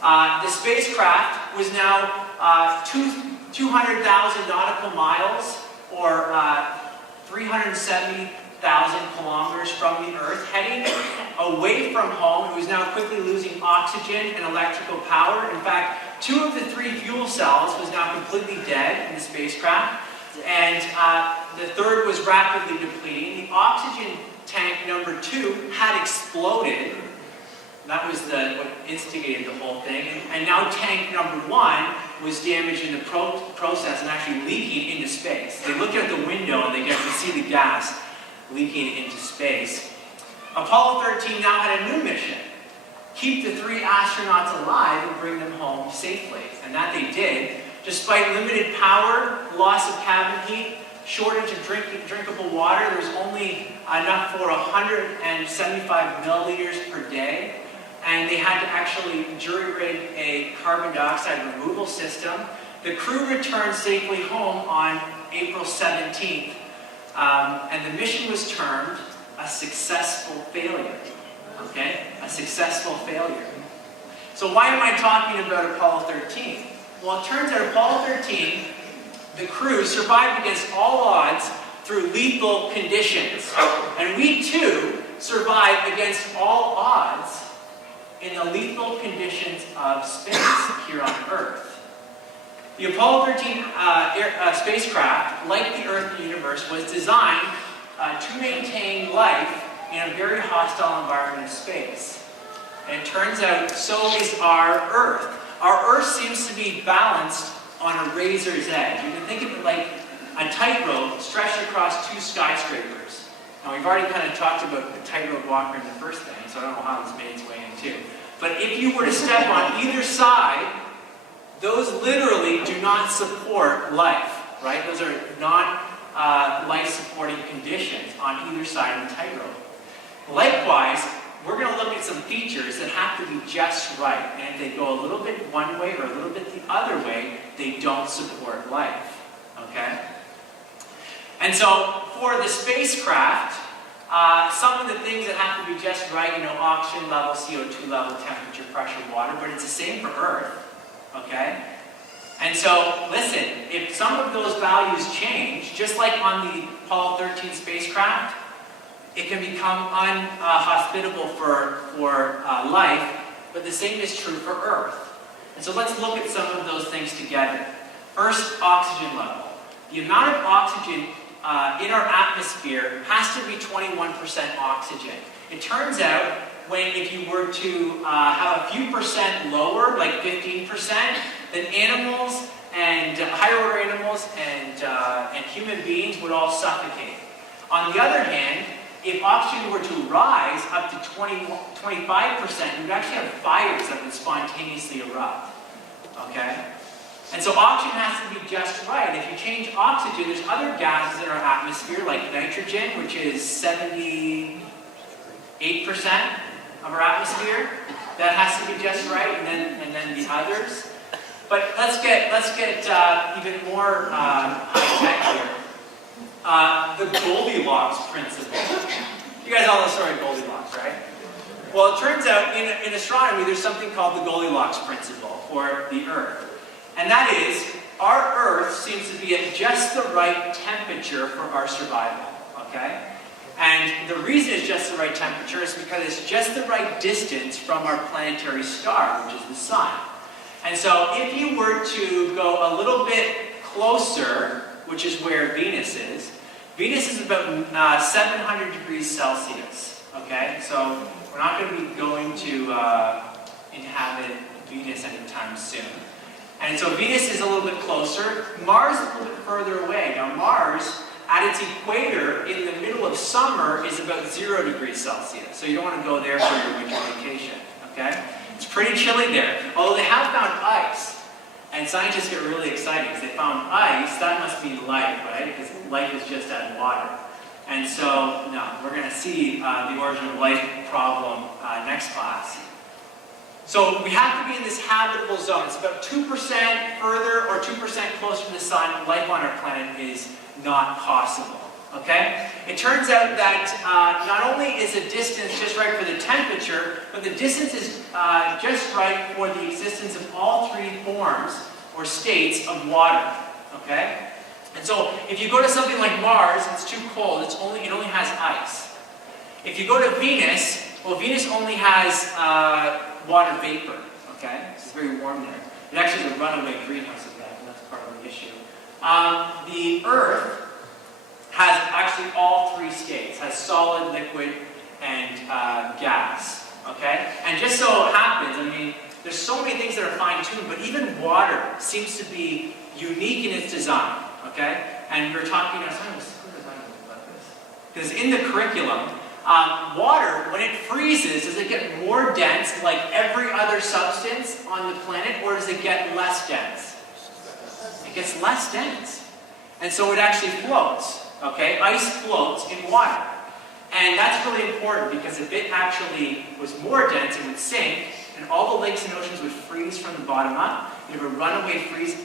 The spacecraft was now 200,000 nautical miles, or 370 kilometers from the Earth, heading away from home. It was now quickly losing oxygen and electrical power. In fact, 2 of the 3 fuel cells was now completely dead in the spacecraft, and the third was rapidly depleting. The oxygen tank number 2 had exploded. That was what instigated the whole thing. And now tank number 1 was damaged in the process and actually leaking into space. They looked out the window and they got to see the gas leaking into space. Apollo 13 now had a new mission: keep the 3 astronauts alive and bring them home safely. And that they did, despite limited power, loss of cabin heat, shortage of drinkable water. There was only enough for 175 milliliters per day. And they had to actually jury-rig a carbon dioxide removal system. The crew returned safely home on April 17th, and the mission was termed a successful failure. Okay? A successful failure. So why am I talking about Apollo 13? Well, it turns out Apollo 13, the crew survived against all odds through lethal conditions. And we too survived against all odds in the lethal conditions of space here on Earth. The Apollo 13 spacecraft, like the Earth and the universe, was designed to maintain life in a very hostile environment of space. And it turns out so is our Earth. Our Earth seems to be balanced on a razor's edge. You can think of it like a tightrope stretched across 2 skyscrapers. Now, we've already kind of talked about the tightrope walker in the first thing, so I don't know how this made its way in too. But if you were to step on either side, those literally do not support life, right? Those are non-life-supporting conditions on either side of the tightrope. Likewise, we're going to look at some features that have to be just right. And if they go a little bit one way or a little bit the other way, they don't support life, okay? And so, for the spacecraft, some of the things that have to be just right, oxygen level, CO2 level, temperature, pressure, water, but it's the same for Earth, okay? And so, listen, if some of those values change, just like on the Apollo 13 spacecraft, it can become unhospitable for life, but the same is true for Earth. And so let's look at some of those things together. First, oxygen level. The amount of oxygen in our atmosphere has to be 21% oxygen. It turns out, if you were to have a few percent lower, like 15%, then animals and higher order animals and human beings would all suffocate. On the other hand, if oxygen were to rise up to 25%, you would actually have fires that would spontaneously erupt. Okay? And so oxygen has to be just right. If you change oxygen, there's other gases in our atmosphere, like nitrogen, which is 78% of our atmosphere. That has to be just right, and then the others. But let's get even more high-tech here. The Goldilocks principle. You guys all know the story of Goldilocks, right? Well, it turns out in astronomy there's something called the Goldilocks principle for the Earth. And that is, our Earth seems to be at just the right temperature for our survival, okay? And the reason it's just the right temperature is because it's just the right distance from our planetary star, which is the Sun. And so if you were to go a little bit closer, which is where Venus is about 700 degrees Celsius, okay? So we're not going to be going to inhabit Venus anytime soon. And so Venus is a little bit closer, Mars is a little bit further away. Now Mars, at its equator, in the middle of summer, is about 0 degrees Celsius. So you don't want to go there for your winter vacation, okay? It's pretty chilly there, although they have found ice. And scientists get really excited because they found ice, that must mean life, right? Because life is just add water. And so, no, we're going to see the origin of life problem next class. So we have to be in this habitable zone. It's about 2% further or 2% closer to the sun. Life on our planet is not possible. Okay? It turns out that not only is the distance just right for the temperature, but the distance is just right for the existence of all 3 forms or states of water. Okay? And so if you go to something like Mars, it's too cold, it only has ice. If you go to Venus, well, Venus only has water vapor, okay? It's very warm there. It actually is a runaway greenhouse effect, and that's part of the issue. The Earth has actually all three states, has solid, liquid, and gas, okay? And just so it happens, I mean, there's so many things that are fine-tuned, but even water seems to be unique in its design, okay? And we were talking, I was talking about this, because in the curriculum, water, when it freezes, does it get more dense like every other substance on the planet, or does it get less dense? It gets less dense. And so it actually floats, okay? Ice floats in water. And that's really important because if it actually was more dense, it would sink, and all the lakes and oceans would freeze from the bottom up. You'd have a runaway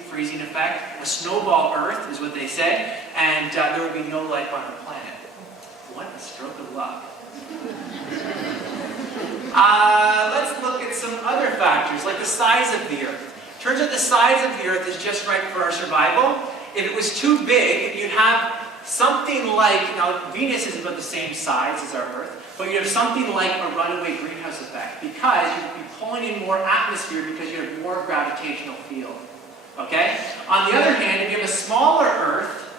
freezing effect, a snowball Earth is what they say, and there would be no life on the planet. What a stroke of luck. Let's look at some other factors, like the size of the Earth. Turns out the size of the Earth is just right for our survival. If it was too big, you'd have something like, now Venus is about the same size as our Earth, but you'd have something like a runaway greenhouse effect because you'd be pulling in more atmosphere because you have more gravitational field. Okay? On the other hand, if you have a smaller Earth,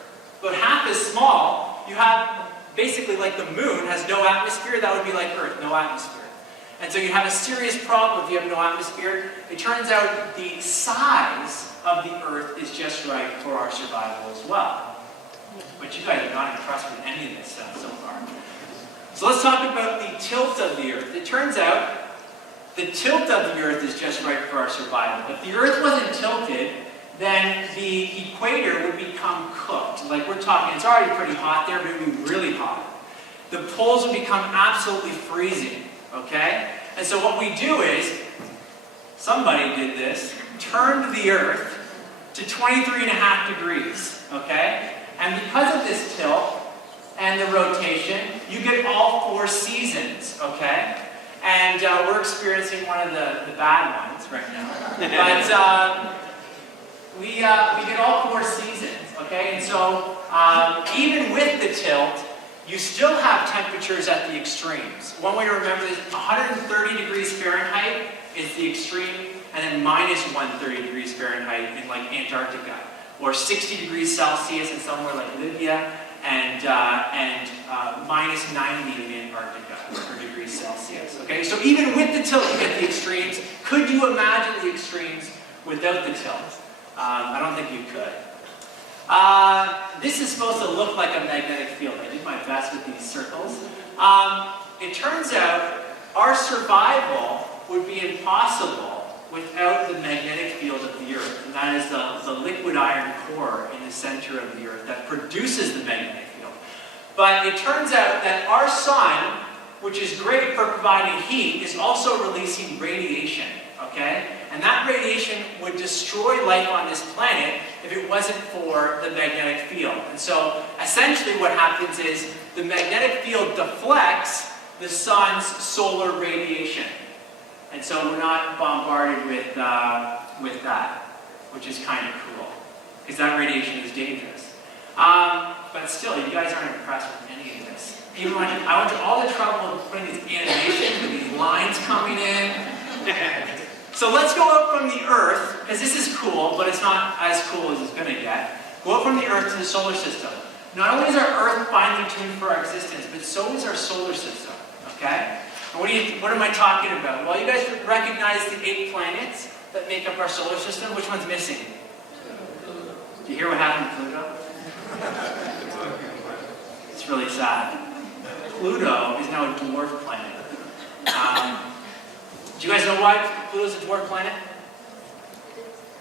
but half as small, you have basically like the moon has no atmosphere, that would be like Earth, no atmosphere. And so you have a serious problem if you have no atmosphere. It turns out the size of the Earth is just right for our survival as well. But you guys are not impressed with any of this stuff so far. So let's talk about the tilt of the Earth. It turns out the tilt of the Earth is just right for our survival. If the Earth wasn't tilted, then the equator would become cooked. Like we're talking, it's already pretty hot there, but it would be really hot. The poles would become absolutely freezing, okay? And so what we do is, somebody did this, turned the Earth to 23.5 degrees, okay? And because of this tilt and the rotation, you get all 4 seasons, okay? And we're experiencing one of the bad ones right now. But we get all 4 seasons, okay? And so even with the tilt, you still have temperatures at the extremes. One way to remember this, 130 degrees Fahrenheit is the extreme, and then minus 130 degrees Fahrenheit in like Antarctica, or 60 degrees Celsius in somewhere like Libya, and minus 90 in Antarctica, or degrees Celsius. Okay, so even with the tilt, you get the extremes. Could you imagine the extremes without the tilt? I don't think you could. This is supposed to look like a magnetic field. I did my best with these circles. It turns out our survival would be impossible without the magnetic field of the Earth. And that is the liquid iron core in the center of the Earth that produces the magnetic field. But it turns out that our sun, which is great for providing heat, is also releasing radiation. Okay? And that radiation would destroy life on this planet if it wasn't for the magnetic field. And so, essentially what happens is the magnetic field deflects the sun's solar radiation. And so we're not bombarded with that, which is kind of cool, because that radiation is dangerous. But still, you guys aren't impressed with any of this. Even when I went to all the trouble of putting these animations with these lines coming in. So let's go out from the Earth, because this is cool, but it's not as cool as it's going to get. Go out from the Earth to the solar system. Not only is our Earth finely tuned for our existence, but so is our solar system, okay? And what am I talking about? Well, you guys recognize the 8 planets that make up our solar system. Which one's missing? Do you hear what happened to Pluto? It's really sad. Pluto is now a dwarf planet. Do you guys know why Pluto's a dwarf planet?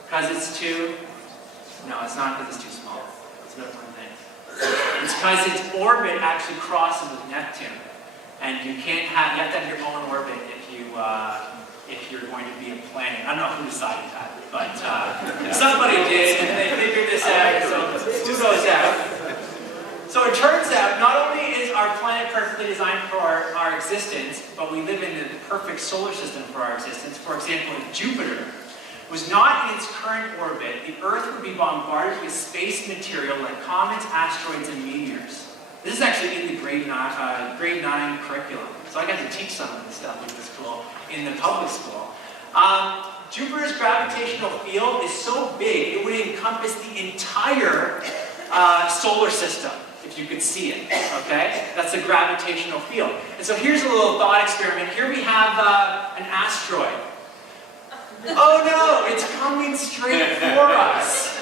Because it's too... No, it's not because it's too small. It's a different thing. It's because its orbit actually crosses with Neptune. And you have to have your own orbit if you're going to be a planet. I don't know who decided that, but somebody did, and they figured this out, so Pluto's out. So it turns out, not only is our planet perfectly designed for our existence, but we live in the perfect solar system for our existence. For example, Jupiter. was not in its current orbit, the Earth would be bombarded with space material like comets, asteroids, and meteors. This is actually in the grade 9 curriculum. So I got to teach some of this stuff, which was cool, in the public school. Jupiter's gravitational field is so big, it would encompass the entire solar system, if you could see it, okay? That's the gravitational field. And so here's a little thought experiment. Here we have an asteroid. Oh no, it's coming straight for us.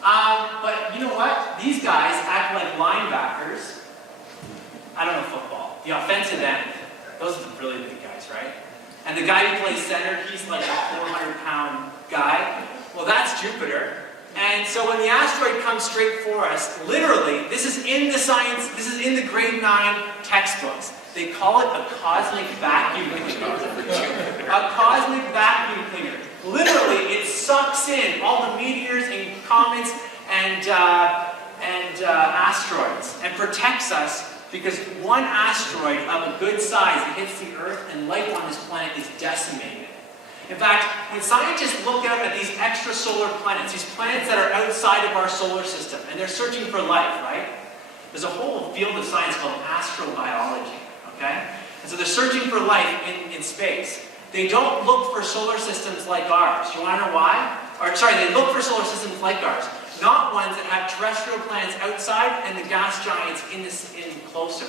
But you know what? These guys act like linebackers. I don't know football. The offensive end. Those are the really big guys, right? And the guy who plays center, he's like a 400-pound guy. Well, that's Jupiter. And so when the asteroid comes straight for us, literally, this is in the science, this is in the grade 9 textbooks. They call it a cosmic vacuum cleaner. A cosmic vacuum cleaner. Literally, it sucks in all the meteors and comets and asteroids and protects us, because one asteroid of a good size that hits the Earth and life on this planet is decimated. In fact, when scientists look out at these extrasolar planets, these planets that are outside of our solar system, and they're searching for life, right? There's a whole field of science called astrobiology, okay? And so they're searching for life in space. They don't look for solar systems like ours. You want to know why? They look for solar systems like ours. Not ones that have terrestrial planets outside and the gas giants in closer.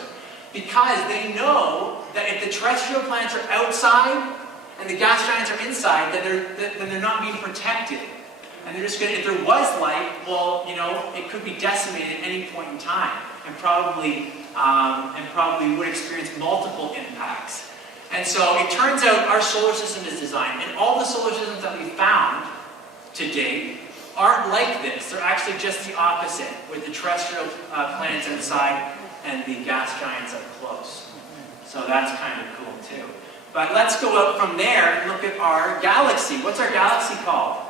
Because they know that if the terrestrial planets are outside and the gas giants are inside, then they're not being protected. And they're just going to, if there was life, well, you know, it could be decimated at any point in time, and probably would experience multiple impacts. And so it turns out our solar system is designed, and all the solar systems that we found to date aren't like this. They're actually just the opposite, with the terrestrial planets outside and the gas giants up close. So that's kind of cool too. But let's go out from there and look at our galaxy. What's our galaxy called?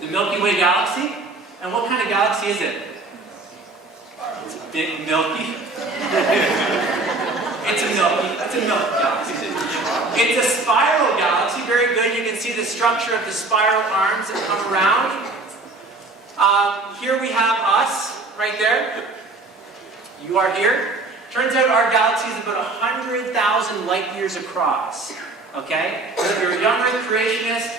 The Milky Way galaxy? And what kind of galaxy is it? It's a big milky. It's a milky galaxy. It's a spiral galaxy, very good. You can see the structure of the spiral arms that come around. Here we have us, right there. You are here. Turns out our galaxy is about 100,000 light years across. Okay? So if you're a young Earth creationist,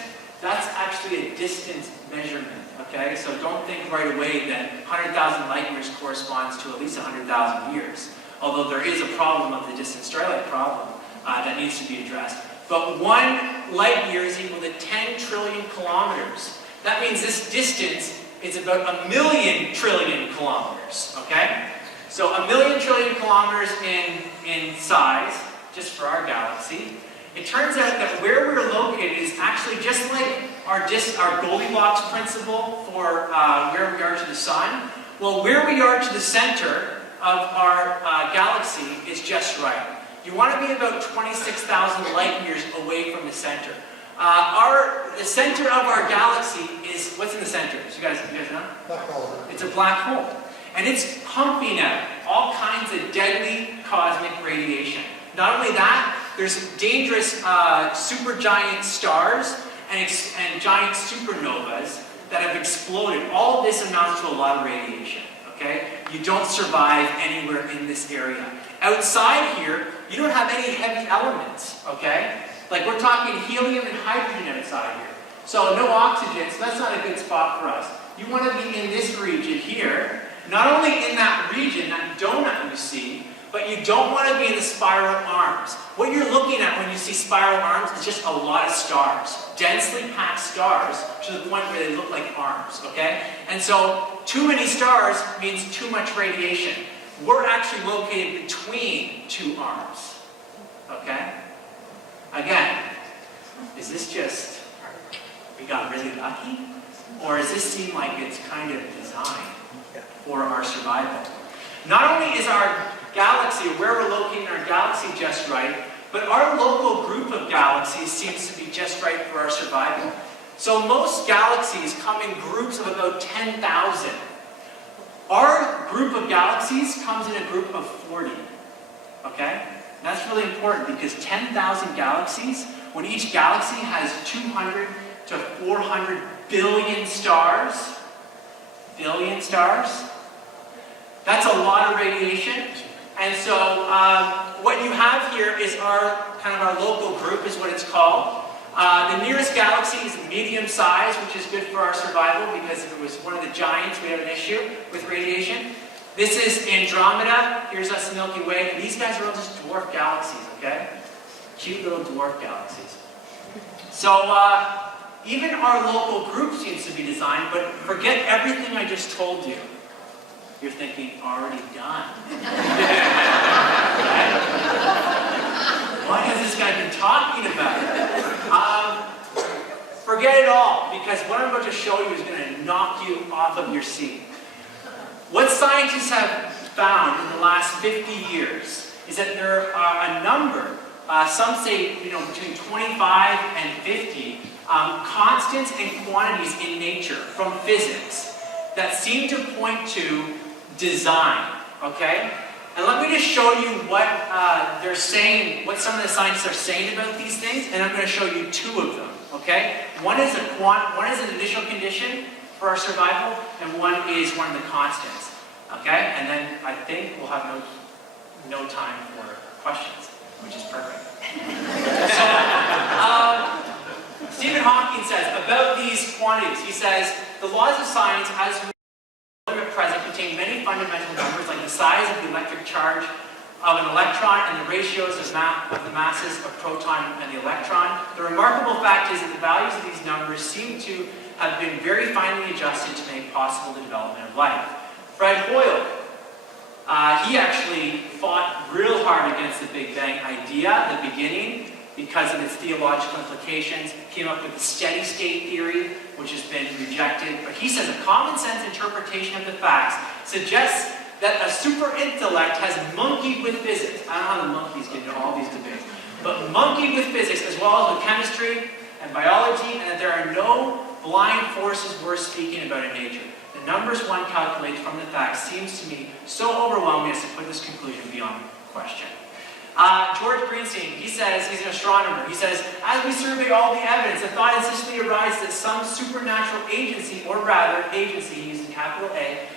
that's actually a distance measurement. Okay? So don't think right away that 100,000 light years corresponds to at least 100,000 years. Although there is a problem of the distant starlight problem that needs to be addressed. But 1 light year is equal to 10 trillion kilometers. That means this distance is about 1,000,000 trillion kilometers. Okay? So 1,000,000 trillion kilometers in size, just for our galaxy. It turns out that where we're located is actually just like our Goldilocks principle for where we are to the sun. Well, where we are to the center of our galaxy is just right. You want to be about 26,000 light years away from the center. The center of our galaxy is, what's in the center? You guys know? Black hole. It's a black hole. And it's pumping out all kinds of deadly cosmic radiation. Not only that, there's dangerous supergiant stars and giant supernovas that have exploded. All of this amounts to a lot of radiation. Okay? You don't survive anywhere in this area. Outside here, you don't have any heavy elements. Okay? Like we're talking helium and hydrogen outside here. So no oxygen, so that's not a good spot for us. You want to be in this region here. Not only in that region, that donut you see, but you don't want to be in the spiral arms. What you're looking at when you see spiral arms is just a lot of stars. Densely packed stars to the point where they look like arms, okay? And so, too many stars means too much radiation. We're actually located between 2 arms, okay? Again, is this just, we got really lucky? Or does this seem like it's kind of designed for our survival? Not only is our galaxy, where we're located in our galaxy, just right, but our local group of galaxies seems to be just right for our survival. So most galaxies come in groups of about 10,000. Our group of galaxies comes in a group of 40. Okay? And that's really important because 10,000 galaxies when each galaxy has 200 to 400 billion stars. Billion stars? That's a lot of radiation. And so what you have here is our local group is what it's called. The nearest galaxy is medium size, which is good for our survival because if it was one of the giants, we have an issue with radiation. This is Andromeda. Here's us, the Milky Way. And these guys are all just dwarf galaxies, okay? Cute little dwarf galaxies. So even our local group seems to be designed, but forget everything I just told you. You're thinking, already done. What has this guy been talking about? Forget it all, because what I'm about to show you is going to knock you off of your seat. What scientists have found in the last 50 years is that there are a number, some say between 25 and 50, constants and quantities in nature from physics that seem to point to design, okay? And let me just show you what they're saying, what some of the scientists are saying about these things, and I'm going to show you two of them, okay? One is an initial condition for our survival, and one is one of the constants, okay? And then I think we'll have no time for questions, which is perfect. So, Stephen Hawking says about these quantities, he says, the laws of science as we at present contain many fundamental numbers like the size of the electric charge of an electron and the ratios of the masses of proton and the electron. The remarkable fact is that the values of these numbers seem to have been very finely adjusted to make possible the development of life. Fred Hoyle, he actually fought real hard against the Big Bang idea at the beginning because of its theological implications, came up with the steady state theory, which has been rejected. But he says a common sense interpretation of the facts suggests that a super intellect has monkeyed with physics. I don't know how the monkeys get into all these debates, but monkeyed with physics as well as with chemistry and biology, and that there are no blind forces worth speaking about in nature. The numbers one calculates from the facts seems to me so overwhelming as to put this conclusion beyond question. George Greenstein, he says, he's an astronomer, he says, as we survey all the evidence, the thought insistently arises that some supernatural agency, or rather, agency, using capital A,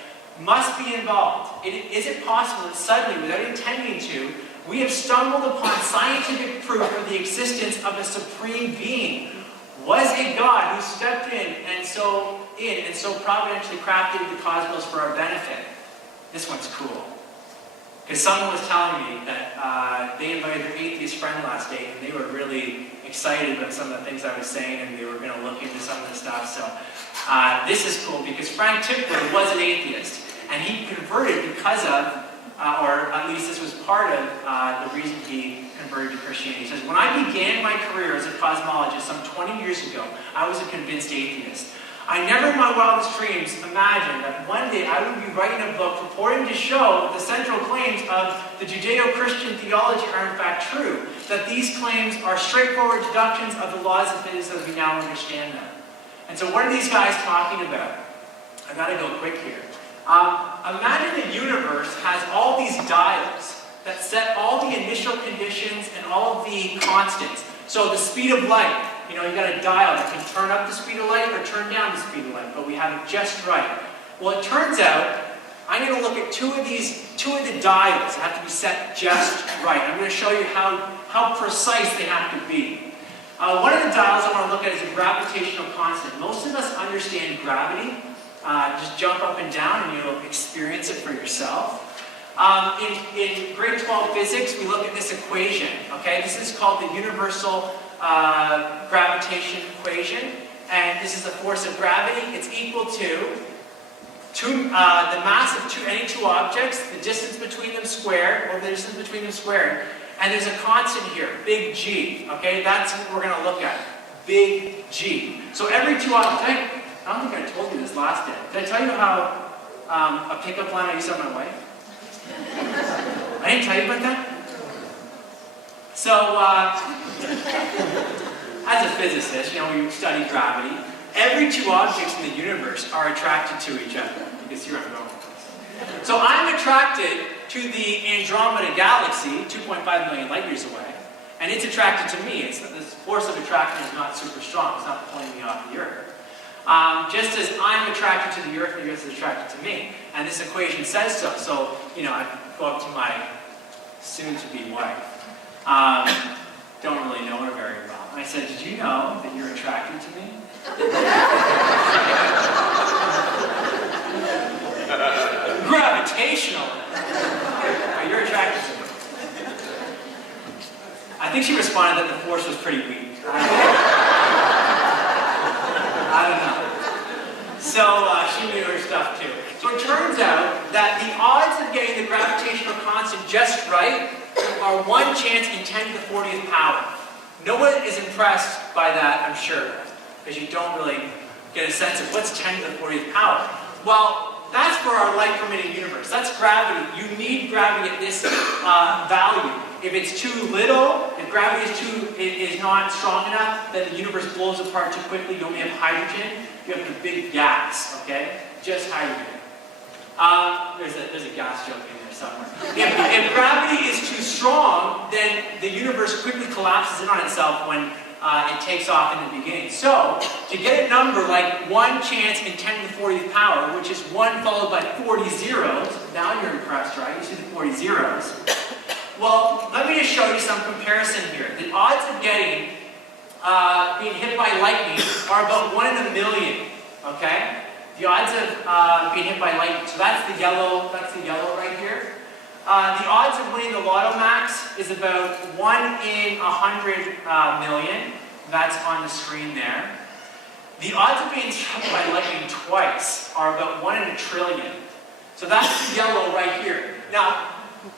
must be involved. Is it possible that suddenly, without intending to, we have stumbled upon scientific proof of the existence of a supreme being? Was it God who stepped in and so providentially crafted the cosmos for our benefit? This one's cool. Because someone was telling me that they invited their atheist friend last day, and they were really excited about some of the things I was saying, and they were going to look into some of the stuff. So this is cool, because Frank Tipler was an atheist, and he converted because of, or at least this was part of the reason he converted to Christianity. He says, when I began my career as a cosmologist some 20 years ago, I was a convinced atheist. I never in my wildest dreams imagined that one day I would be writing a book purporting to show that the central claims of the Judeo-Christian theology are in fact true, that these claims are straightforward deductions of the laws of physics as we now understand them. And so what are these guys talking about? I've got to go quick here. Imagine the universe has all these dials that set all the initial conditions and all of the constants. So the speed of light, you got a dial that can turn up the speed of light or turn down the speed of light, but we have it just right. Well, it turns out, I'm going to look at two of the dials that have to be set just right. I'm going to show you how precise they have to be. One of the dials I want to look at is a gravitational constant. Most of us understand gravity. Just jump up and down and you'll experience it for yourself. In grade 12 physics, we look at this equation. Okay, this is called the universal gravitation equation, and this is the force of gravity. It's equal to the mass of any two objects, the distance between them squared, or the distance between them squared, and there's a constant here, big G. Okay, that's what we're going to look at, big G. So every two objects, I don't think I told you this last day. Did I tell you how a pickup line I used to have my wife? I didn't tell you about that? So, as a physicist, we study gravity. Every two objects in the universe are attracted to each other. You can see where I'm going with this. So I'm attracted to the Andromeda galaxy, 2.5 million light years away. And it's attracted to me. This force of attraction is not super strong. It's not pulling me off the Earth. Just as I'm attracted to the Earth is attracted to me. And this equation says so. So, I go up to my soon-to-be wife. Don't really know her very well. And I said, did you know that you're attracted to me? Gravitational. You're attracted to me. I think she responded that the force was pretty weak. I don't know. So she knew her stuff too. So it turns out that the odds of getting the gravitational constant just right are 1 chance in 10 to the 40th power. No one is impressed by that, I'm sure, because you don't really get a sense of what's 10 to the 40th power. Well, that's for our light-permitting universe. That's gravity. You need gravity at this value. If it's too little, if gravity is not strong enough, then the universe blows apart too quickly. You only have hydrogen. You have the big gas, okay? Just hydrogen. There's a gas joke in there somewhere. If gravity is too strong, then the universe quickly collapses in on itself when it takes off in the beginning. So, to get a number like 1 chance in 10 to the 40th power, which is 1 followed by 40 zeros, now you're impressed, right? You see the 40 zeros. Well, let me just show you some comparison here. The odds of getting being hit by lightning are about 1 in a million, okay? The odds of being hit by lightning, so that's the yellow right here. The odds of winning the Lotto Max is about 1 in 100 million. That's on the screen there. The odds of being struck by lightning twice are about 1 in a trillion. So that's the yellow right here. Now,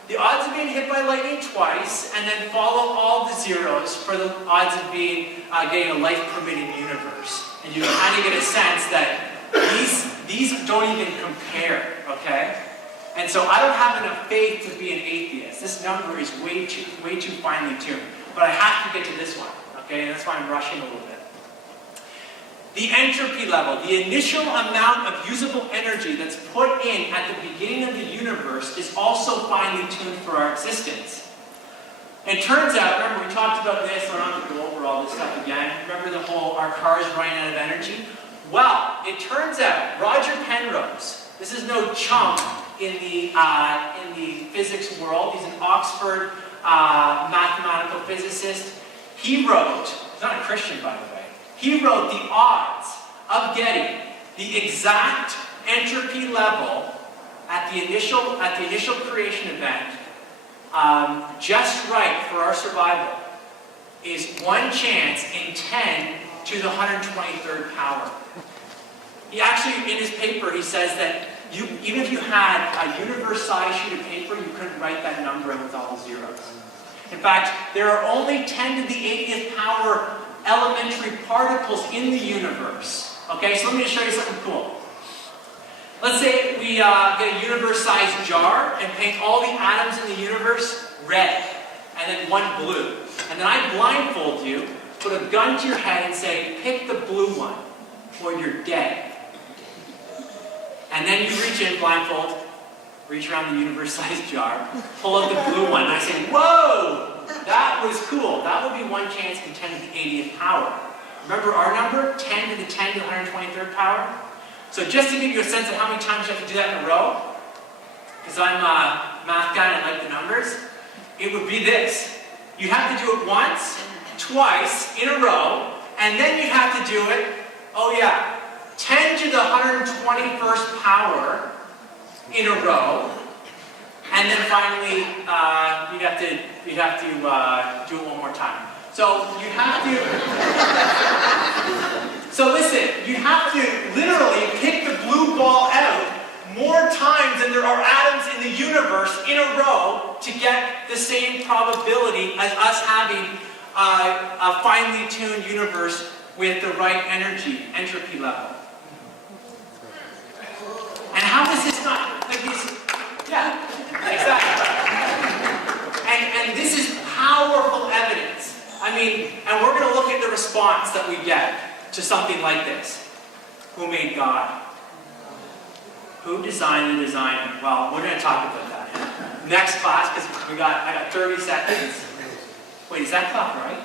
the odds of being hit by lightning twice, and then follow all the zeros for the odds of being getting a life-permitting universe. And you kind of get a sense that these don't even compare, okay? And so I don't have enough faith to be an atheist. This number is way too finely tuned. But I have to get to this one, okay? And that's why I'm rushing a little bit. The entropy level, the initial amount of usable energy that's put in at the beginning of the universe, is also finely tuned for our existence. It turns out, remember we talked about this, so I don't have to go over all this stuff again. Remember the whole, our cars running out of energy? Well, it turns out, Roger Penrose, this is no chump in the physics world. He's an Oxford mathematical physicist. He wrote, he's not a Christian by the way, he wrote the odds of getting the exact entropy level at the initial creation event just right for our survival is 1 chance in 10 to the 123rd power. He actually, in his paper, he says that even if you had a universe-sized sheet of paper, you couldn't write that number in with all the zeros. In fact, there are only 10 to the 80th power elementary particles in the universe. Okay, so let me just show you something cool. Let's say we get a universe-sized jar and paint all the atoms in the universe red, and then 1 blue. And then I blindfold you, put a gun to your head and say, pick the blue one, or you're dead. And then you reach in, blindfold, reach around the universe-sized jar, pull out the blue one, and I say, whoa, that was cool. That would be 1 chance in 10 to the 80th power. Remember our number? 10 to the 10 to the 123rd power? So just to give you a sense of how many times you have to do that in a row, because I'm a math guy and I like the numbers, it would be this. You have to do it once, twice, in a row, and then you have to do it, 10 to the 121st power in a row, and then finally you'd have to do it one more time. So you have to. So listen, you have to literally pick the blue ball out more times than there are atoms in the universe in a row to get the same probability as us having a finely tuned universe with the right entropy level. And how is this not like this? Yeah, exactly. And this is powerful evidence. I mean, and we're going to look at the response that we get to something like this. Who made God? Who designed the designer? Well, we're going to talk about that next class because I got 30 seconds. Wait, is that clock right?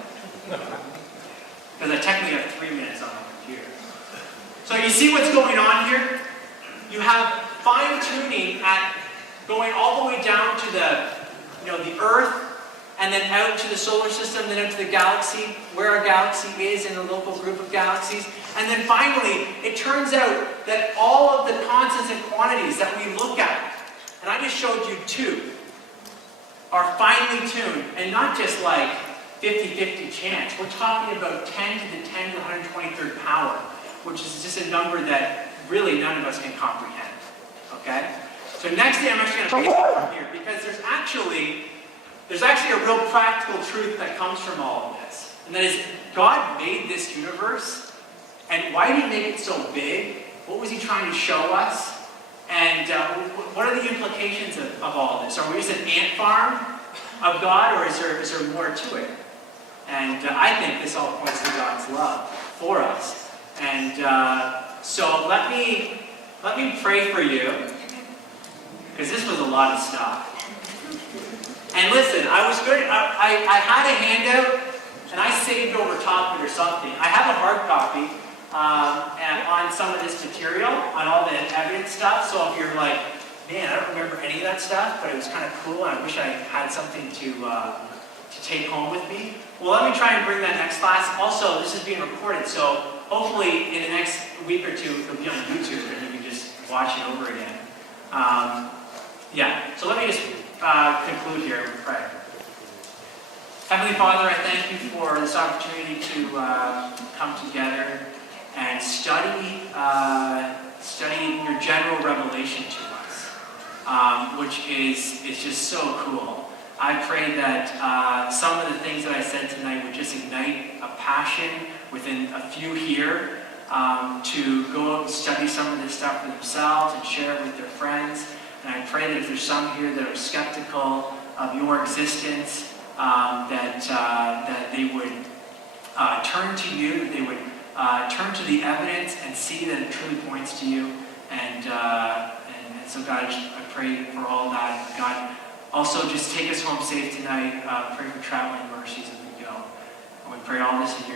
Because I technically have 3 minutes on my computer. So you see what's going on here? You have fine-tuning at going all the way down to the Earth, and then out to the solar system, then out to the galaxy, where a galaxy is in a local group of galaxies. And then finally, it turns out that all of the constants and quantities that we look at, and I just showed you 2, are finely tuned, and not just like 50-50 chance. We're talking about 10 to the 10 to the 123rd power, which is just a number that really none of us can comprehend. Okay? So next day I'm actually going to take it from here, because there's actually a real practical truth that comes from all of this. And that is, God made this universe, and why did he make it so big? What was he trying to show us? And what are the implications of all of this? Are we just an ant farm of God, or is there more to it? And I think this all points to God's love for us. And so let me pray for you, because this was a lot of stuff. And listen, I had a handout, and I saved over top of it or something. I have a hard copy on some of this material, on all the evidence stuff. So if you're like, man, I don't remember any of that stuff, but it was kind of cool, and I wish I had something to take home with me. Well, let me try and bring that next class. Also, this is being recorded, so hopefully in the next week or two, it'll be on YouTube, and you can just watch it over again. So let me just conclude here with prayer. Heavenly Father, I thank you for this opportunity to come together and study your general revelation to us, which is just so cool. I pray that some of the things that I said tonight would just ignite a passion within a few here to go out and study some of this stuff for themselves and share it with their friends. And I pray that if there's some here that are skeptical of your existence, that they would turn to you, that they would turn to the evidence and see that it truly points to you. And so God, I pray for all that. God, also just take us home safe tonight. Pray for traveling mercies as we go. And we pray all this in your